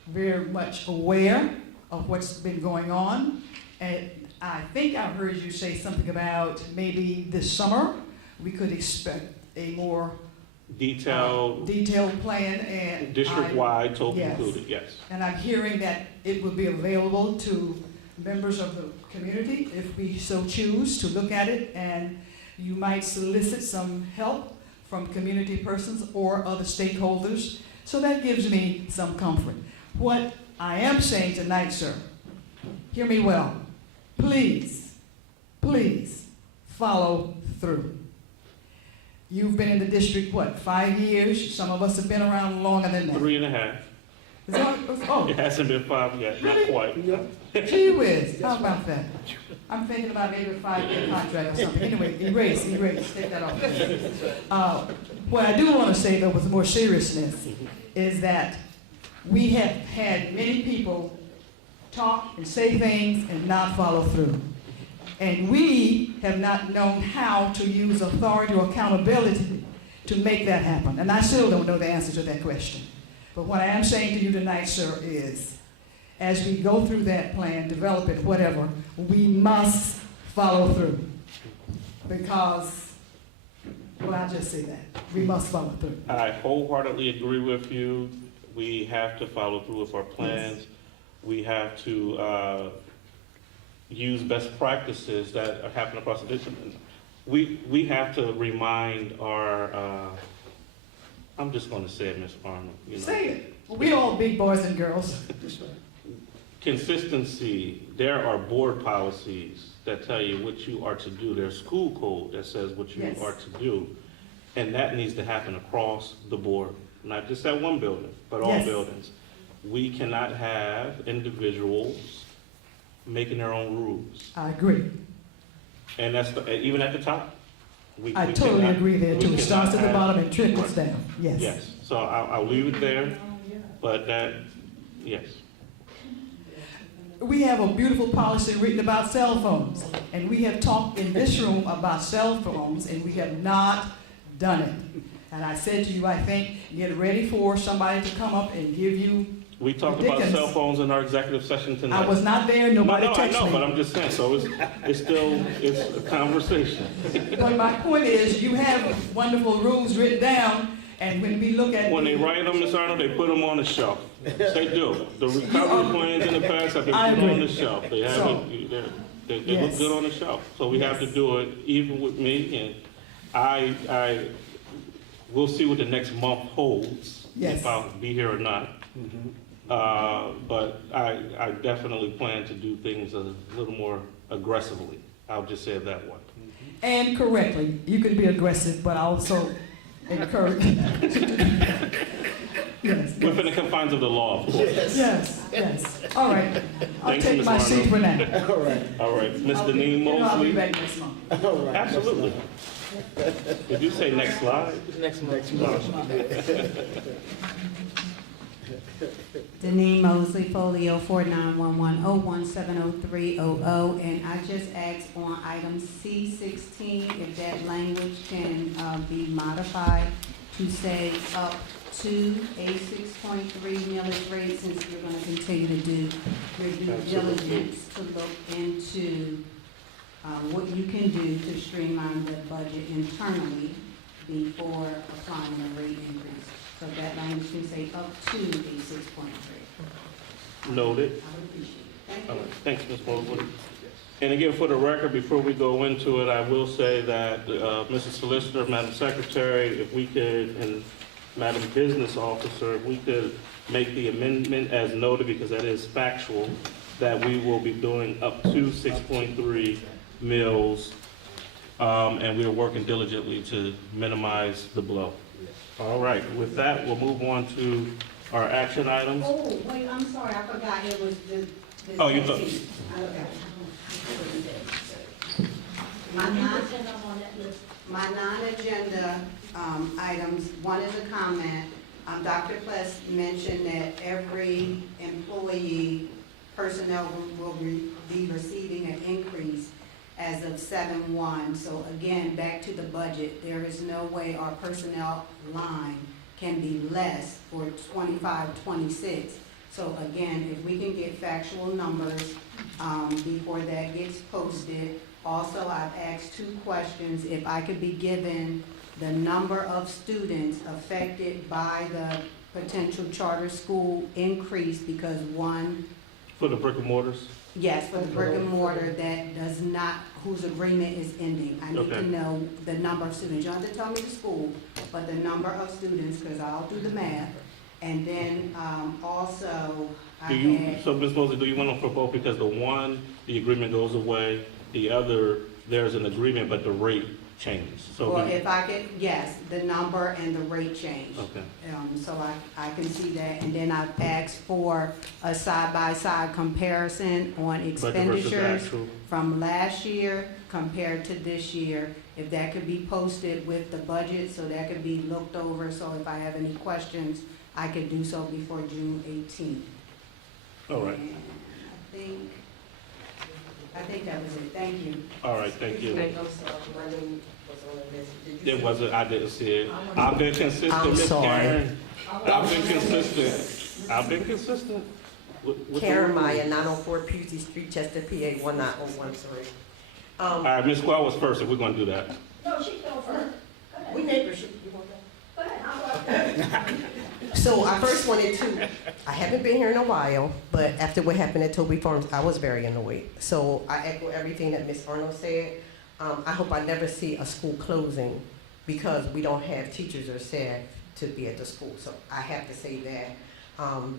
very much aware of what's been going on. And I think I heard you say something about maybe this summer we could expect a more Detailed, plan and district-wide, total yes. included, yes. And I'm hearing that it will be available to members of the community if we so choose to look at it, and you might solicit some help from community persons or other stakeholders. So that gives me some comfort. What I am saying tonight, sir, hear me well. Please, please follow through. You've been in the district, 5 years? Some of us have been around longer than that. 3.5. Oh, It hasn't been 5 yet, not quite. gee whiz, how about that? I'm thinking about maybe a 5-year contract or something. Anyway, erase, take that off. What I do want to say, though, with more seriousness, is that we have had many people talk and say things and not follow through. And we have not known how to use authority or accountability to make that happen. And I still don't know the answer to that question. But what I am saying to you tonight, sir, is as we go through that plan, develop it, whatever, we must follow through. Because, well, I'll just say that. We must follow through. I wholeheartedly agree with you. We have to follow through with our plans. Yes. We have to use best practices that are happening across the district. We have to remind our, I'm just going to say it, Ms. Arnold. Say it. We all big boys and girls. Consistency. There are board policies that tell you what you are to do. There's school code that says what you Yes. are to do. And that needs to happen across the board, not just at one building, but all Yes. buildings. We cannot have individuals making their own rules. I agree. And that's even at the top. I we totally cannot- agree there, we too. It starts at cannot the have- bottom and trickles Right. down. Yes. Yes, so I'll leave it there, but that, yes. We have a beautiful policy written about cell phones, and we have talked in this room about cell phones, and we have not done it. And I said to you, I think, get ready for somebody to come up and give you We talked about Ridiculous. cell phones in our executive session tonight. I was not there, nobody No, I texted know, me. but I'm just saying, so it's still, it's a conversation. But my point is, you have wonderful rules written down, and when we look at. When they write them, Ms. Arnold, they put them on the shelf. They do. The recovery plans in the past have been I put on agree. the shelf. They So- haven't, they look Yes. good on the shelf. So we have to do it even with me, and we'll see what the next month holds. Yes. If I'll be here or not. But I definitely plan to do things a little more aggressively. I'll just say it that way. And correctly, you can be aggressive, but also encourage. Yes, Within the confines of the law, of course. yes, yes. All right, I'll Thank you, take Ms. my seat for now. All right, All right, Ms. I'll be- Deneen I'll be Mosley. back next month. all right. Absolutely. Did you say next slide? Next month. Deneen Mosley, folio 4911017030, and I just asked on item C16 if that language can be modified to say up to a 6.3 millage rate, since you're gonna continue to do your due Absolutely. diligence to look into what you can do to streamline the budget internally before applying a rate increase. So that language can say up to a 6.3. Noted. I would appreciate it. Thank All you. right, thanks, Ms. Mosley. And again, for the record, before we go into it, I will say that, Mrs. Solicitor, Madam Secretary, if we could, and Madam Business Officer, if we could make the amendment as noted, because that is factual, that we will be doing up to 6.3 mils, and we are working diligently to minimize the blow. All right, with that, we'll move on to our action items. Oh, wait, I'm sorry, I forgot it was the. Oh, you thought- My non, And I'm on that list. my non-agenda items, one is a comment. Dr. Pless mentioned that every employee personnel will be receiving an increase as of 7/1. So again, back to the budget, there is no way our personnel line can be less for 25-26. So again, if we can get factual numbers before that gets posted. Also, I've asked 2 questions. If I could be given the number of students affected by the potential charter school increase because one, For the brick and mortars? yes, for the brick and mortar that does not, whose agreement is ending. I need Okay. to know the number of students. You don't have to tell me the school, but the number of students, because I'll do the math. And then also, I had. So Ms. Mosley, do you want them for both? Because the one, the agreement goes away, the other, there's an agreement, but the rate changes. So Well, if I could, yes, the number and the rate change. okay. So I can see that, and then I've asked for a side-by-side comparison on Budget versus expenditures actual. from last year compared to this year. If that could be posted with the budget, so that could be looked over, so if I have any questions, I could do so before June 18th. All right, And I think that was it, thank you. all right, thank you. Thank you. It wasn't, I didn't see it. I've been consistent, I'm Ms. sorry. Karen. I've been consistent. I've been consistent. with the Karen rules. Meyer, 904 Pusey Street, Chester, PA 19013. All right, Ms. Quell was first, if we're gonna do that. No, she can go first. Go ahead. We neighbors. You want that? Go ahead. So I first wanted to, I haven't been here in a while, but after what happened at Toby Farms, I was very annoyed. So I echo everything that Ms. Arnold said. I hope I never see a school closing because we don't have teachers or staff to be at the school. So I have to say that.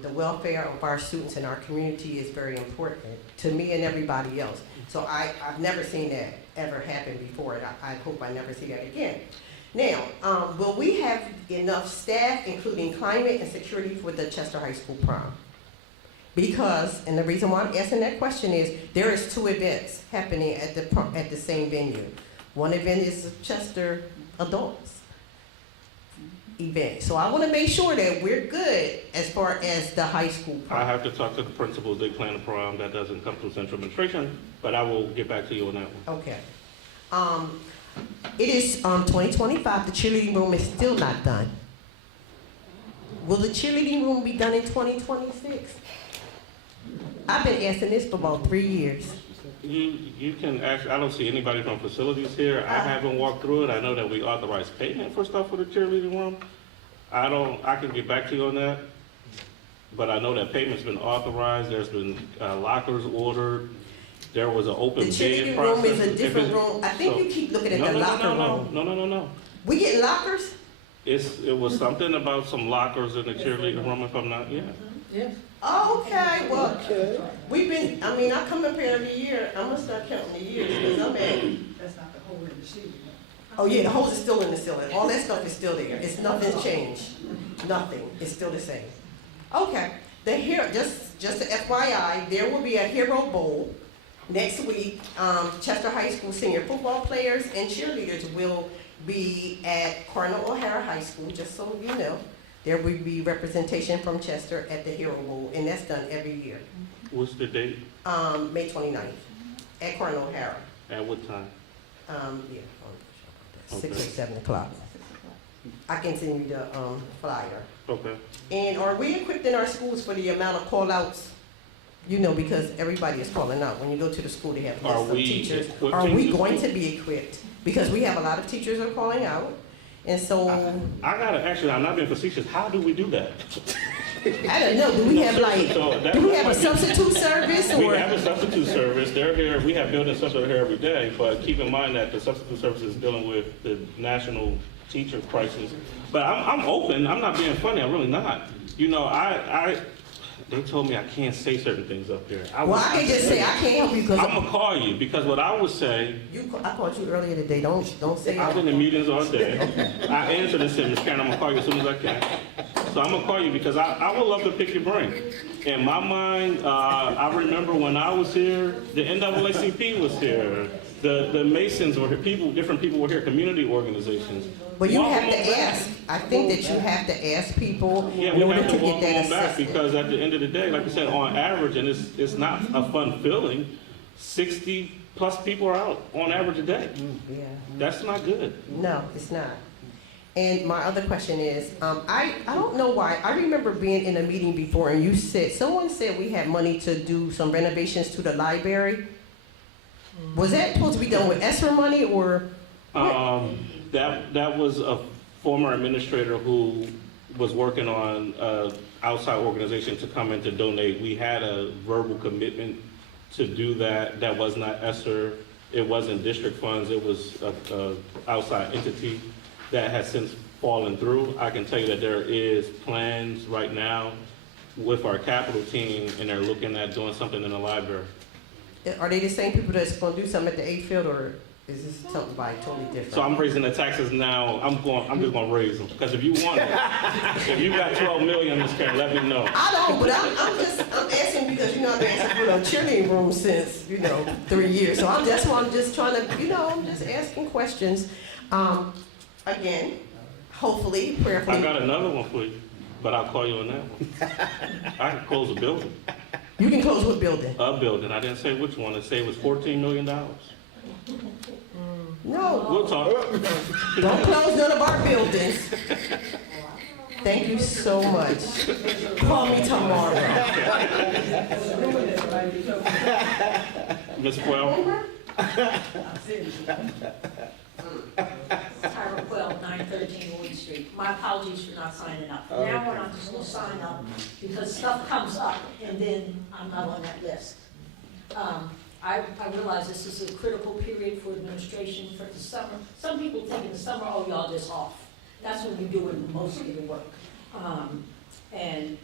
The welfare of our students in our community is very important to me and everybody else. So I've never seen that ever happen before, and I hope I never see that again. Now, will we have enough staff, including climate and security, for the Chester High School prom? Because, and the reason why I'm asking that question is, there is 2 events happening at the same venue. One event is the Chester Adults event. So I want to make sure that we're good as far as the high school I prom. have to talk to the principals, they plan the prom, that doesn't come through central administration, but I will get back to you on that one. Okay. It is 2025, the cheerleading room is still not done. will the cheerleading room be done in 2026? I've been asking this for about 3 years. You can actually, I don't see anybody from facilities here. I haven't walked through it. I know that we authorized payment for stuff for the cheerleading room. I can get back to you on that. But I know that payment's been authorized. There's been lockers ordered. There was an open The bid cheerleading process. room is a different room. I think so- you keep looking at the No, locker room. No. We get lockers? It was something about some lockers in the cheerleading room, if I'm not, yeah. Oh, okay, well, I come up here every year. I'm gonna start counting the years, because I'm at, That's not the whole in the ceiling. oh yeah, the hose is still in the ceiling. All that stuff is still there. Nothing's changed. Nothing. It's still the same. Okay, just a FYI, there will be a Hero Bowl next week. Chester High School senior football players and cheerleaders will be at Cardinal O'Hara High School, just so you know. There will be representation from Chester at the Hero Bowl, and that's done every year. What's the date? May 29th, at Cardinal O'Hara. At what time? Yeah, Okay. 6 or 7 o'clock. I can send you the flyer. Okay. And are we equipped in our schools for the amount of call-outs? You know, because everybody is calling out. When you go to the school, they have Are lists of we teachers. equipping Are we the going school? to be equipped? Because we have a lot of teachers are calling out. And so, I gotta, actually, I'm not being facetious. How do we do that? I don't know, do we have do we have a substitute service We or? have a substitute service. They're here, we have building subs that are here every day, but keep in mind that the substitute service is dealing with the national teacher crisis. But I'm open. I'm not being funny. I'm really not. You know, they told me I can't say certain things up here. Well, I can just say, I can't help you I'm because gonna call you, because what I would say, I called you earlier today, don't say I've been it. in meetings all day. I answered and said, Ms. Karen, I'm gonna call you as soon as I can. So I'm gonna call you because I would love to pick your brain. In my mind, I remember when I was here, the NAACP was here. The Masons were here, different people were here, community organizations. But you Welcome have them to back. ask, I think that you have to ask people Yeah, in we order have to to get walk that them back assistance. because at the end of the day, like I said, on average, and it's not a fun feeling, 60 plus people are out on average a day. Yeah. That's not good. No, it's not. And my other question is, I don't know why, I remember being in a meeting before and someone said we had money to do some renovations to the library. Was that supposed to be done with ESSER money or? That was a former administrator who was working on outside organization to come in to donate. We had a verbal commitment to do that. That was not ESSER. It wasn't district funds. It was a outside entity that has since fallen through. I can tell you that there is plans right now with our capital team, and they're looking at doing something in the library. Are they the same people that's gonna do something at the A field, or is this something totally different? So I'm raising the taxes now. I'm just gonna raise them, because if you want it, if you got 12 million, Ms. Karen, let me know. I don't, but I'm asking because, I've been asking for a cheerleading room since, 3 years. So that's why I'm just trying to, I'm just asking questions. Again, hopefully, I prayerfully. got another one for you, but I'll call you on that one. I can close a building. You can close what building? A building. I didn't say which one. I say it was $14 million. No, We'll talk. don't close none of our buildings. Thank you so much. Call me tomorrow. Ms. Quell? Tyra Quell, 913 Wood Street. My apologies for not signing up. From now on, I'm just gonna sign up because stuff comes up and then I'm not on that list. I realize this is a critical period for administration for the summer. Some people think in the summer, oh, y'all just off. That's when you're doing most of your work. And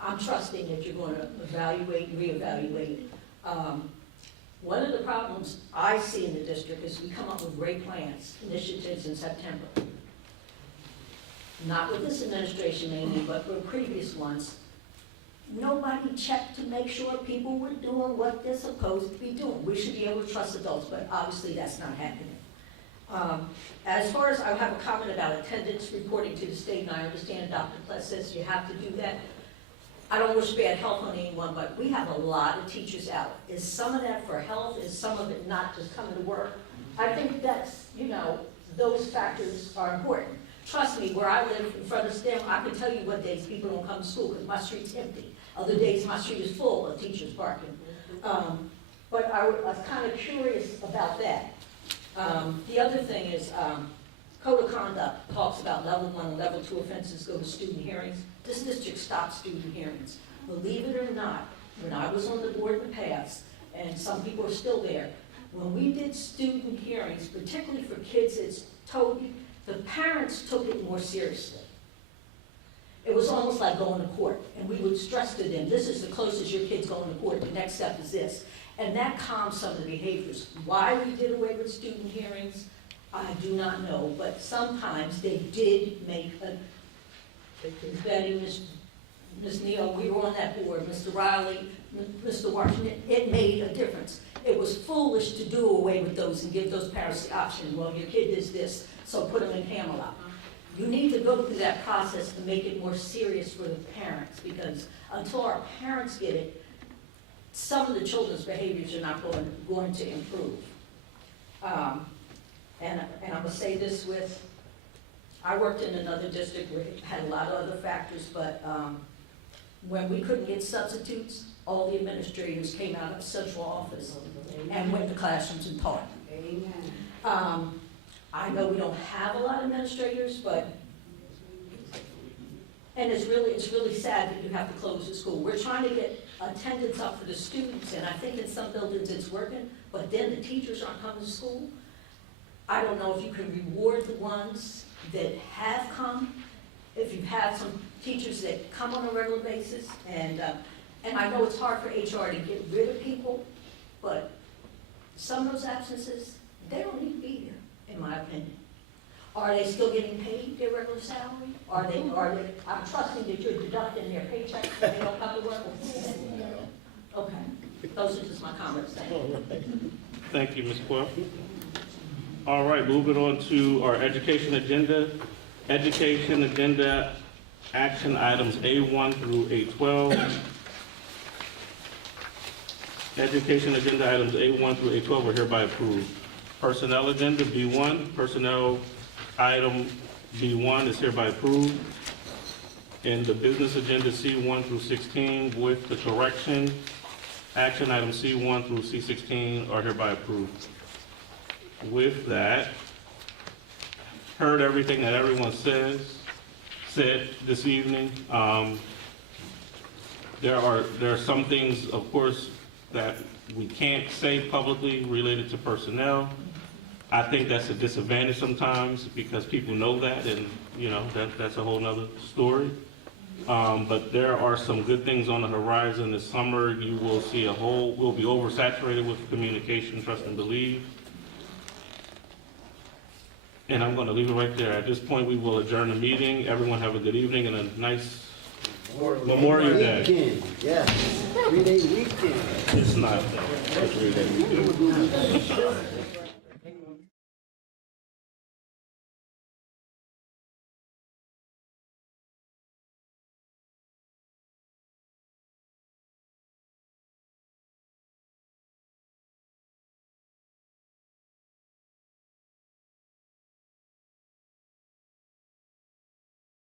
I'm trusting that you're gonna evaluate and reevaluate. One of the problems I see in the district is we come up with great plans, initiatives in September. Not with this administration mainly, but with previous ones. Nobody checked to make sure people were doing what they're supposed to be doing. We should be able to trust adults, but obviously that's not happening. As far as I have a comment about attendance reporting to the state, and I understand Dr. Pless says you have to do that. I don't wish bad health on anyone, but we have a lot of teachers out. Is some of that for health? Is some of it not just coming to work? I think that's, those factors are important. Trust me, where I live in front of STEM, I can tell you what days people don't come to school, because my street's empty. Other days, my street is full of teachers parking. But I was kind of curious about that. The other thing is, Code of Conduct talks about level 1 and level 2 offenses go to student hearings. This district stops student hearings. Believe it or not, when I was on the board in the past, and some people are still there, when we did student hearings, particularly for kids that's told, the parents took it more seriously. It was almost like going to court, and we would stress to them, this is the closest your kid's going to court, the next step is this. And that calmed some of the behaviors. Why we did away with student hearings, I do not know, but sometimes they did make a, Betty, Ms. Neal, we were on that board, Mr. Riley, Mr. Washington, it made a difference. It was foolish to do away with those and give those parents the option, well, your kid is this, so put them in Camelot. You need to go through that process to make it more serious for the parents, because until our parents get it, some of the children's behaviors are not going to improve. And I'm gonna say this with, I worked in another district where it had a lot of other factors, but when we couldn't get substitutes, all the administrators came out of the central office and went to classrooms and taught. Amen. I know we don't have a lot of administrators, but, and it's really sad that you have to close the school. We're trying to get attendance up for the students, and I think in some buildings it's working, but then the teachers aren't coming to school. I don't know if you can reward the ones that have come, if you have some teachers that come on a regular basis, and I know it's hard for HR to get rid of people, but some of those absences, they don't need to be here, in my opinion. Are they still getting paid their regular salary? Are they, I'm trusting that you're deducting their paychecks when they don't come to work? Okay, those are just my comments, thank you. Thank you, Ms. Quill. All right, moving on to our education agenda. Education agenda action items A1 through A12. Education agenda items A1 through A12 are hereby approved. Personnel agenda B1, personnel item B1 is hereby approved. And the business agenda C1 through 16 with the correction, action items C1 through C16 are hereby approved. With that, heard everything that everyone said this evening. There are some things, of course, that we can't say publicly related to personnel. I think that's a disadvantage sometimes because people know that, and you know that's a whole nother story. But there are some good things on the horizon this summer. You will see we'll be oversaturated with communication, trust and believe. And I'm going to leave it right there. At this point, we will adjourn the meeting. Everyone have a good evening and a nice Memorial Day. Weekend, yes. 3-day weekend. It's not.